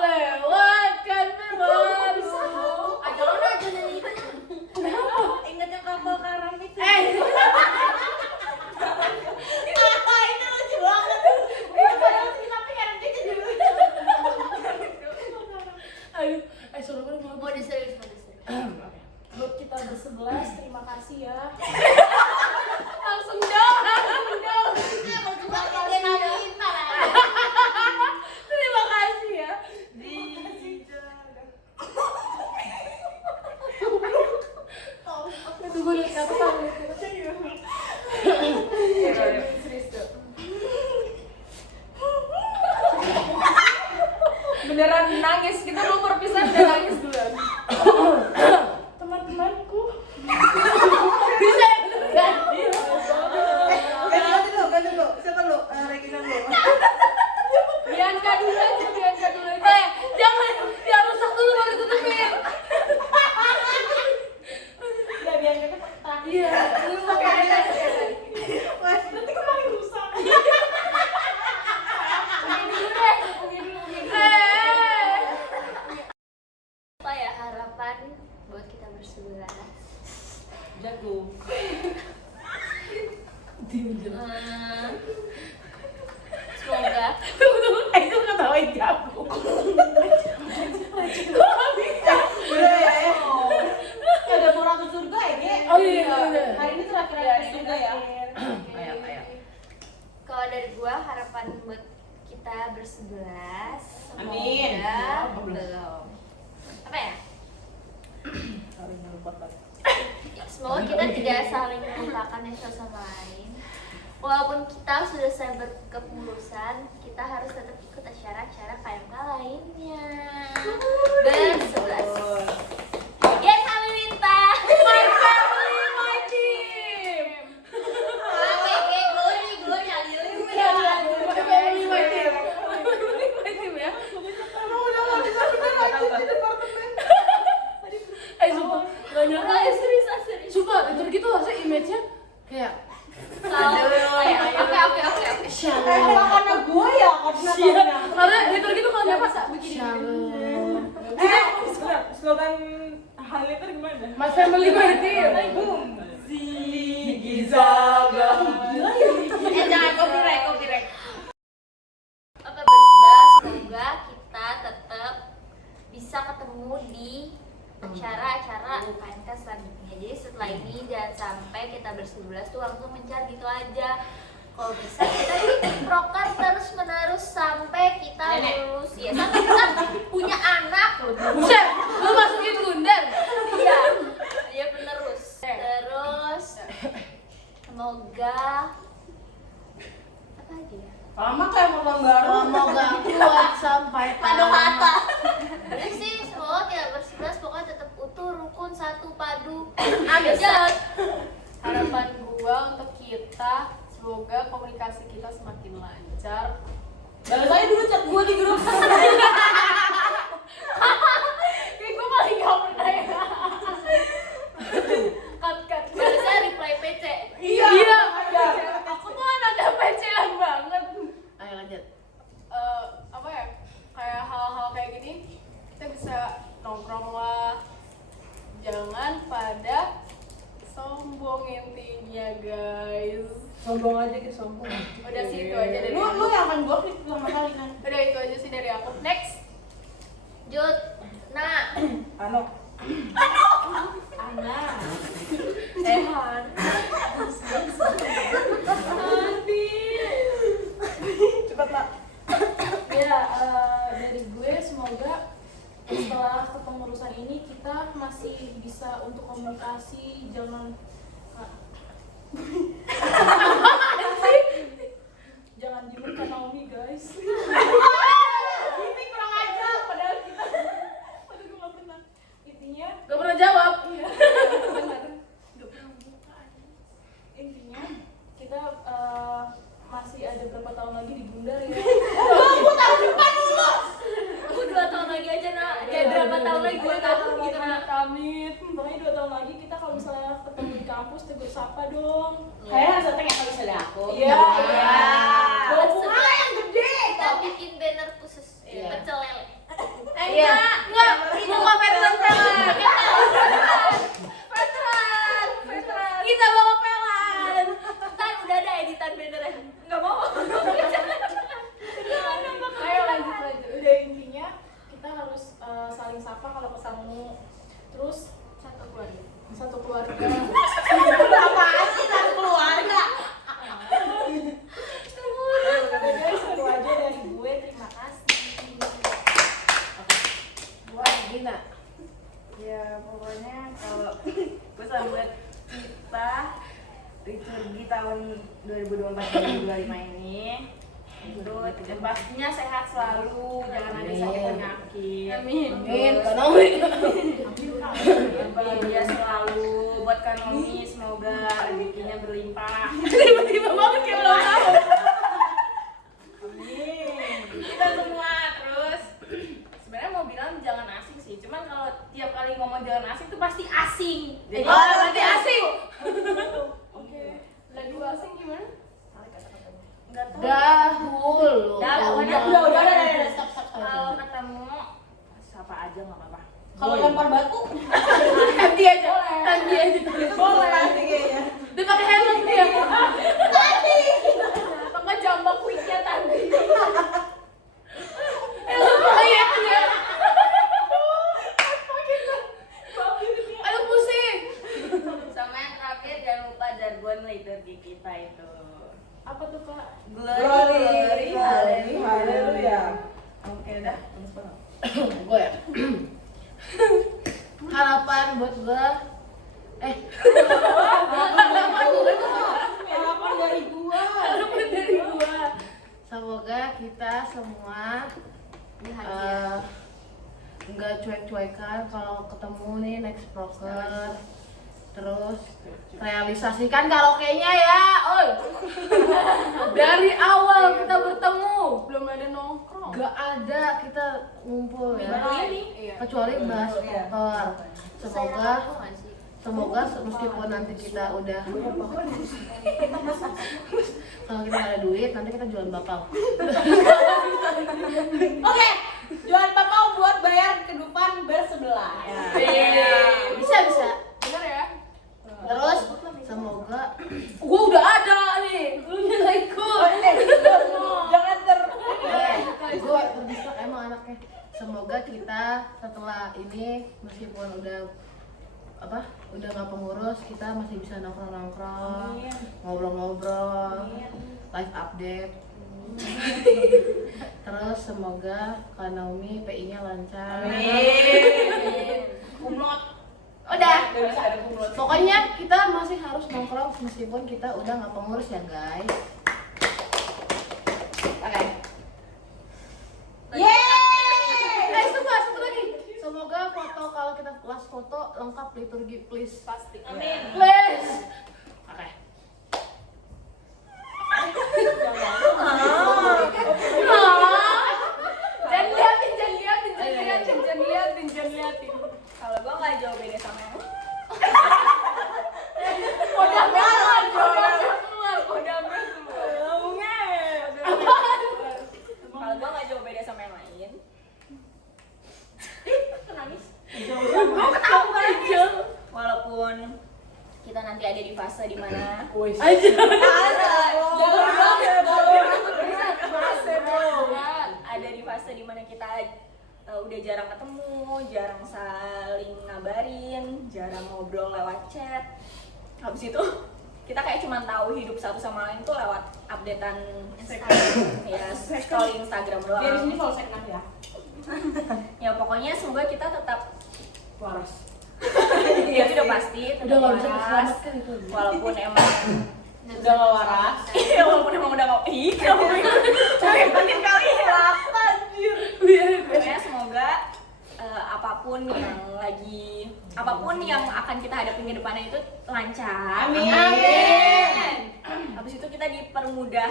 Lewat kan baru. ajaran aja nyanyi itu. Ingat yang kapal karam itu. Itu lucu banget. Aduh, suruh gue mau. Mode serius. buat kita ber-11, terima kasih ya. Langsung dong. Terima kasih ya. Itu gue liat kata sama Beneran nangis, kita mau perpisahan udah nangis duluan. Teman-temanku, bisa kan? Ganti dulu. Siapa lu? Regina dulu. Bianca dulu aja. Jangan, biar rusak dulu baru tutupin. ya biar kita petang. Iya, lu pakai Nanti kemarin rusak. Apa ya harapan buat kita ber-11? Jago. Semoga itu ketawain jago. Udah ya. Ada mau ratu surga ya, Ge? Oh iya, udah. Hari ini terakhir ratu surga ya. Ayo. kalau dari gua harapan buat kita ber-11 Amin. semoga belum apa ya? Semoga kita tidak saling melupakan yang satu sama lain. Walaupun kita sudah selesai berkepengurusan, kita harus tetap ikut acara-acara KMK lainnya. Ber-11. Yes, Halilintar. My family, my team. Oke, glory Halilintar. Family my team. My team ya. Sumpah, gak nyangka ya. Serius. Sumpah, itu gitu harusnya image-nya kayak Oke. Karena gue ya, karena karena itu gitu kalau nyapa bikin shalom. slogan hal itu gimana? My family my team. Zigizaga. Jangan copyright. Oke, ber-11 semoga kita tetap bisa ketemu di acara-acara KMK selanjutnya. Jadi setelah ini jangan sampai kita ber-11 tuh langsung mencar gitu aja. kalau bisa kita proker terus menerus sampai kita lulus ya, sampai kita punya anak. Buset, lu masukin Gundar. Iya, ya penerus. Terus semoga apa lagi ya? Lama kayak motor baru. Semoga kuat sampai Padu kata. Jadi sih semoga tidak bersikeras, pokoknya tetap utuh, rukun, satu, padu. Amin. Harapan gua untuk kita, semoga komunikasi kita semakin lancar. Balas aja dulu chat gue di grup. Kayak gua paling gak pernah ya. Cut. Balasnya reply PC. Iya. Aku tuh anaknya PC-an banget. Ayo lanjut. Apa ya? Kayak hal-hal kayak gini kita bisa nongkrong lah. Jangan pada sombong intinya guys. Sombong aja gitu, sombong. Udah sih itu aja dari Lu aku. yang akan gue klik pertama kali kan. Udah itu aja sih dari aku. Next. Jut. Nah, Ano. Sehat. Cepat lah. Ya, dari gue semoga setelah kepengurusan ini kita masih bisa untuk komunikasi, jangan jangan dibuka Naomi guys. Ini kurang ajar padahal kita. Padahal gue gak pernah. Intinya, Gak pernah jawab. iya, benar. Gak pernah buka. Intinya kita masih ada berapa tahun lagi di Gundar ya. aku 2 tahun lagi aja nak. Ya berapa tahun lagi 2 tahun gitu nak. Amit. Pokoknya 2 tahun lagi kita kalau misalnya ketemu di kampus tegur sapa dong. Kayaknya harus datang ya kalau misalnya aku. Iya. Bawa bunga yang gede. Kita bikin banner khusus pecel lele. Iya. Enggak, muka veteran. Veteran. Kita bawa pelan. Ntar udah ada editan bannernya. Nggak mau. Ayo lanjut. Udah intinya kita harus saling sapa kalau ketemu. Terus satu keluarga. Apaan sih satu keluarga? Udah guys, itu aja dari gue. Terima kasih. Buat Gina. Ya pokoknya kalau pesan buat kita liturgi tahun 2024-2025 ini itu pastinya sehat selalu, jangan ada sakit penyakit. Amin. Bahagia selalu buat Kanomi, semoga rezekinya berlimpah. Tiba-tiba banget kayak ulang tahun. Amin. Kita semua terus sebenarnya mau bilang jangan asing sih, cuman kalau tiap kali ngomong jangan asing tuh pasti asing. Jadi Nanti asing. Oke. Lagu asing gimana? nggak tahu. Dahulu. Udah, stop. Kalau ketemu siapa aja nggak apa-apa. Kalau lempar batu, Nanti aja. boleh nanti kayaknya. Dia pakai helm dia. Atau nggak jambak quicknya tadi. Oh iya. Aduh pusing. Sama yang terakhir jangan lupa jargon liturgi kita itu. Apa tuh kak? Glory, Haleluya. Oke dah, terus banget. Gue ya. Harapan buat gue. Harapan dari gua. Harapan dari gue. Semoga kita semua nggak cuek-cuekan kalau ketemu nih next proker. Terus realisasikan karaoke-nya ya, oi. Dari awal kita bertemu Belum ada nongkrong. gak ada kita ngumpul ya. Iya. Kecuali bahas proker. Semoga meskipun nanti kita udah kalau kita ada duit nanti kita jualan bakal. Oke, jualan bakau buat bayar kehidupan bersebelah. Bisa. Bener ya? Terus semoga gua udah ada nih. Lu nggak ikut. Jangan Gua terbisik emang anaknya. Semoga kita setelah ini meskipun udah udah nggak pengurus, kita masih bisa nongkrong-nongkrong, Amin. ngobrol-ngobrol, Amin. live update. Terus semoga Kak Naomi PI-nya lancar. Kumlot. Udah. Nggak bisa ada kumlot. Pokoknya kita masih harus nongkrong meskipun kita udah nggak pengurus ya guys. Oke. Yeay. Tunggu satu lagi. Semoga foto kalau kita kelas foto lengkap liturgi please. Pasti. Amin. Please. Oke. Jangan liatin. Kalau gua nggak jauh beda sama yang kalau gua nggak jauh beda sama yang lain. Walaupun kita nanti ada di fase dimana ada di fase dimana kita udah jarang ketemu, jarang saling ngabarin, jarang ngobrol lewat chat. Habis itu kita kayak cuma tahu hidup satu sama lain tuh lewat updatean Instagram, ya scrolling Instagram doang. Dia di sini follow second ya. Ya pokoknya semoga kita tetap Waras. ya udah pasti tetap Udah nggak bisa waras. diselamatkan itu. Walaupun emang Udah nggak waras. ya walaupun emang udah nggak kamu repotin kali ya. Pokoknya semoga apapun yang akan kita hadapin ke depannya itu lancar. Amin. Habis itu kita dipermudah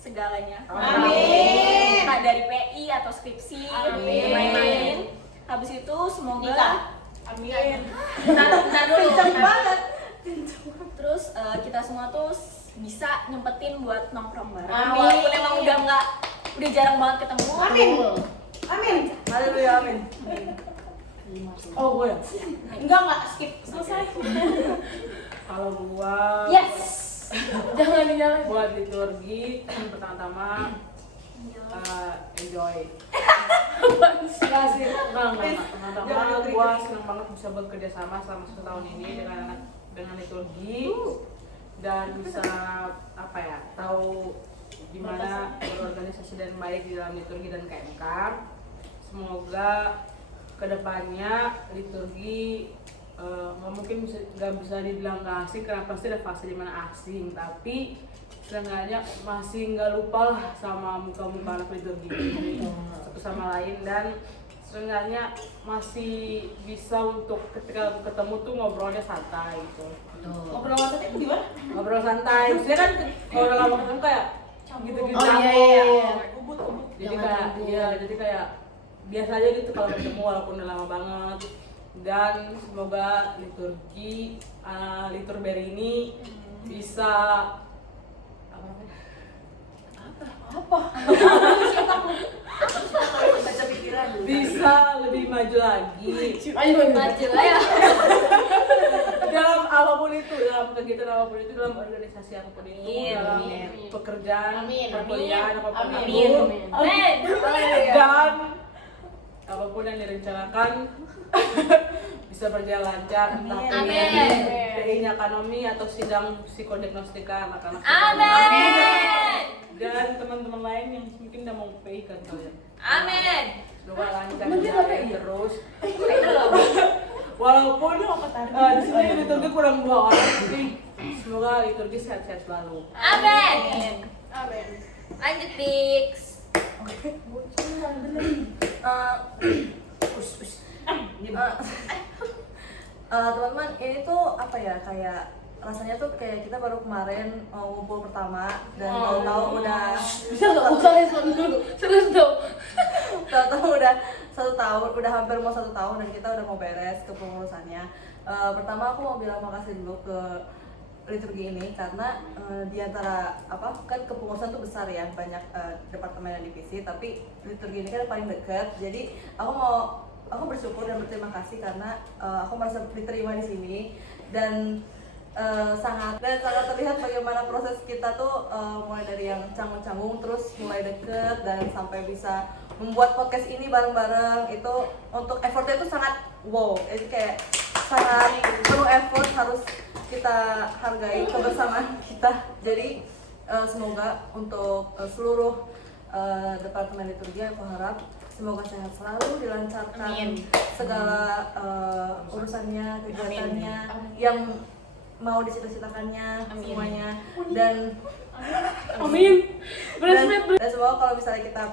segalanya. Amin. Entah dari PI atau skripsi, Amin. lain-lain. Habis itu semoga Nikah. Amin. Bentar dulu. Kenceng banget. Terus kita semua tuh bisa nyempetin buat nongkrong bareng. Amin. Walaupun emang udah jarang banget ketemu. Amin. Amin. Haleluya, amin. Oh gue ya. Enggak skip. Selesai. Kalau gua Yes. Jangan dinyalain. buat liturgi yang pertama-tama enjoy. Enggak sih, pertama gua senang banget bisa bekerja sama selama 1 tahun ini dengan liturgi dan bisa tahu gimana berorganisasi dan baik di dalam liturgi dan KMK. Semoga kedepannya liturgi nggak mungkin nggak bisa dibilang nggak asing karena pasti ada fase dimana asing, tapi seenggaknya masih nggak lupa lah sama muka-muka anak liturgi ini satu sama lain, dan seenggaknya masih bisa untuk ketika ketemu tuh ngobrolnya santai gitu. Ngobrol santai itu gimana? Ngobrol santai, maksudnya kan kalau udah lama ketemu kayak gitu-gitu. Oh iya. Jadi kayak biasa aja gitu kalau ketemu walaupun udah lama banget. Dan semoga liturgi Liturber ini bisa bisa lebih maju lagi Maju lah ya. dalam apapun itu, dalam kegiatan apapun itu, dalam organisasi apapun itu, Amin. dalam Amin. pekerjaan, Amin. perkuliahan apapun Amin. itu, Amin. dan apapun yang direncanakan bisa berjalan lancar, entah Amin. PI-nya Kanomi atau sidang psikodiagnostika anak-anak. Amin. Dan teman-teman lain yang mungkin udah mau PI kan kalian. Amin. Semoga lancar Emang dia nggak PI? terus. Walaupun di sini liturgi kurang 2 orang, tapi semoga liturgi sehat-sehat selalu. Amin. Amin. Lanjut Dix. Teman-teman, ini tuh apa ya, kayak rasanya tuh kayak kita baru kemarin ngumpul pertama dan tahu-tahu udah Bisa nggak buka respon dulu? Serius dong. tahu-tahu udah 1 tahun, udah hampir mau 1 tahun dan kita udah mau beres kepengurusannya. Pertama aku mau bilang makasih dulu ke liturgi ini karena di antara kan kepengurusan tuh besar ya, banyak departemen dan divisi, tapi liturgi ini kan paling dekat. Jadi aku bersyukur dan berterima kasih karena aku merasa diterima di sini dan sangat terlihat bagaimana proses kita tuh mulai dari yang canggung-canggung terus mulai deket dan sampai bisa membuat podcast ini bareng-bareng. Itu untuk effortnya itu sangat wow, itu kayak sangat penuh effort, harus kita hargai kebersamaan kita. Jadi semoga untuk seluruh Departemen Liturgi, aku harap semoga sehat selalu, dilancarkan segala urusannya, kegiatannya yang mau dicita-citakannya semuanya, dan dan semoga kalau misalnya kita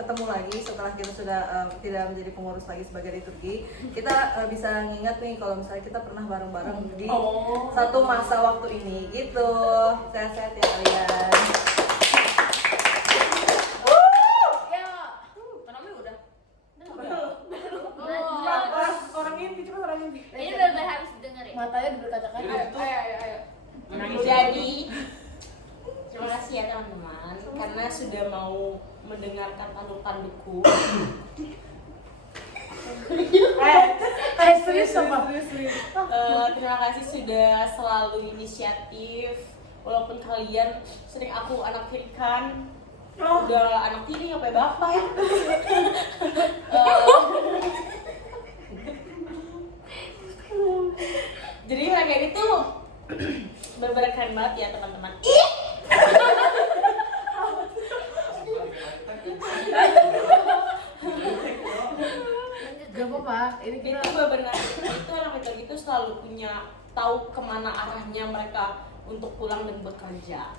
ketemu lagi setelah kita sudah tidak menjadi pengurus lagi sebagai liturgi, kita bisa ngingat nih kalau misalnya kita pernah bareng-bareng di satu masa waktu ini gitu. Sehat-sehat ya kalian. Orang inti, cuma orang inti. Ini benar-benar harus didengerin. Matanya berkaca-kaca. Ayo. Jadi terima kasih ya teman-teman karena sudah mau mendengarkan tanduk-tandukku. Serius apa? Terima kasih sudah selalu inisiatif walaupun kalian sering aku anak tirikan. Udah anak tiri apa bapak ya? Jadi mereka ini tuh bener-bener keren banget ya teman-teman. Gak apa-apa, ini kita Itu benar-benar itu anak liturgi itu selalu punya tahu kemana arahnya mereka untuk pulang dan bekerja.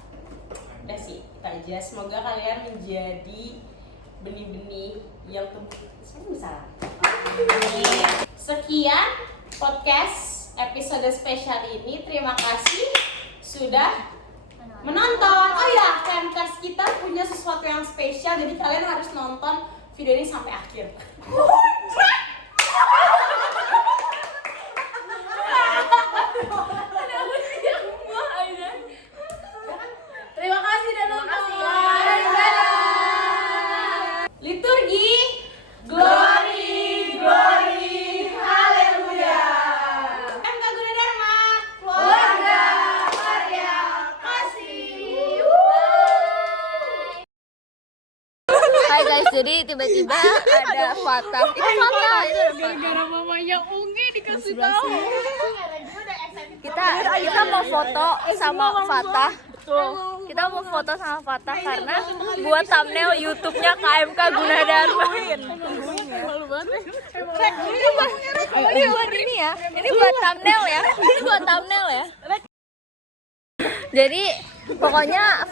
Udah sih, itu aja. Semoga kalian menjadi benih-benih yang tumbuh. Semoga bisa. Sekian podcast episode spesial ini. Terima kasih sudah menonton. Oh ya, Camcast kita punya sesuatu yang spesial, jadi kalian harus nonton video ini sampai akhir. Terima kasih dan nonton. Liturgi, glory, glory, haleluya. MK Gunadarma, keluarga karya kasih. Hai guys, jadi tiba-tiba ada Fatah. Itu Fatah, itu ada gara-gara mamanya Ungi dikasih tahu. kita mau foto sama Fatah. Kita mau foto sama Fatah karena buat thumbnail YouTube-nya KMK Gunadarma. Ini buat ini ya. Ini buat thumbnail ya. Ini buat thumbnail ya. Jadi pokoknya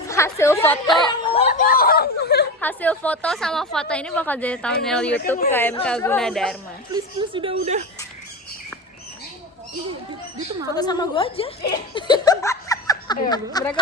hasil foto sama Fatah ini bakal jadi thumbnail YouTube KMK Gunadarma. Please udah. Foto sama gue aja. Mereka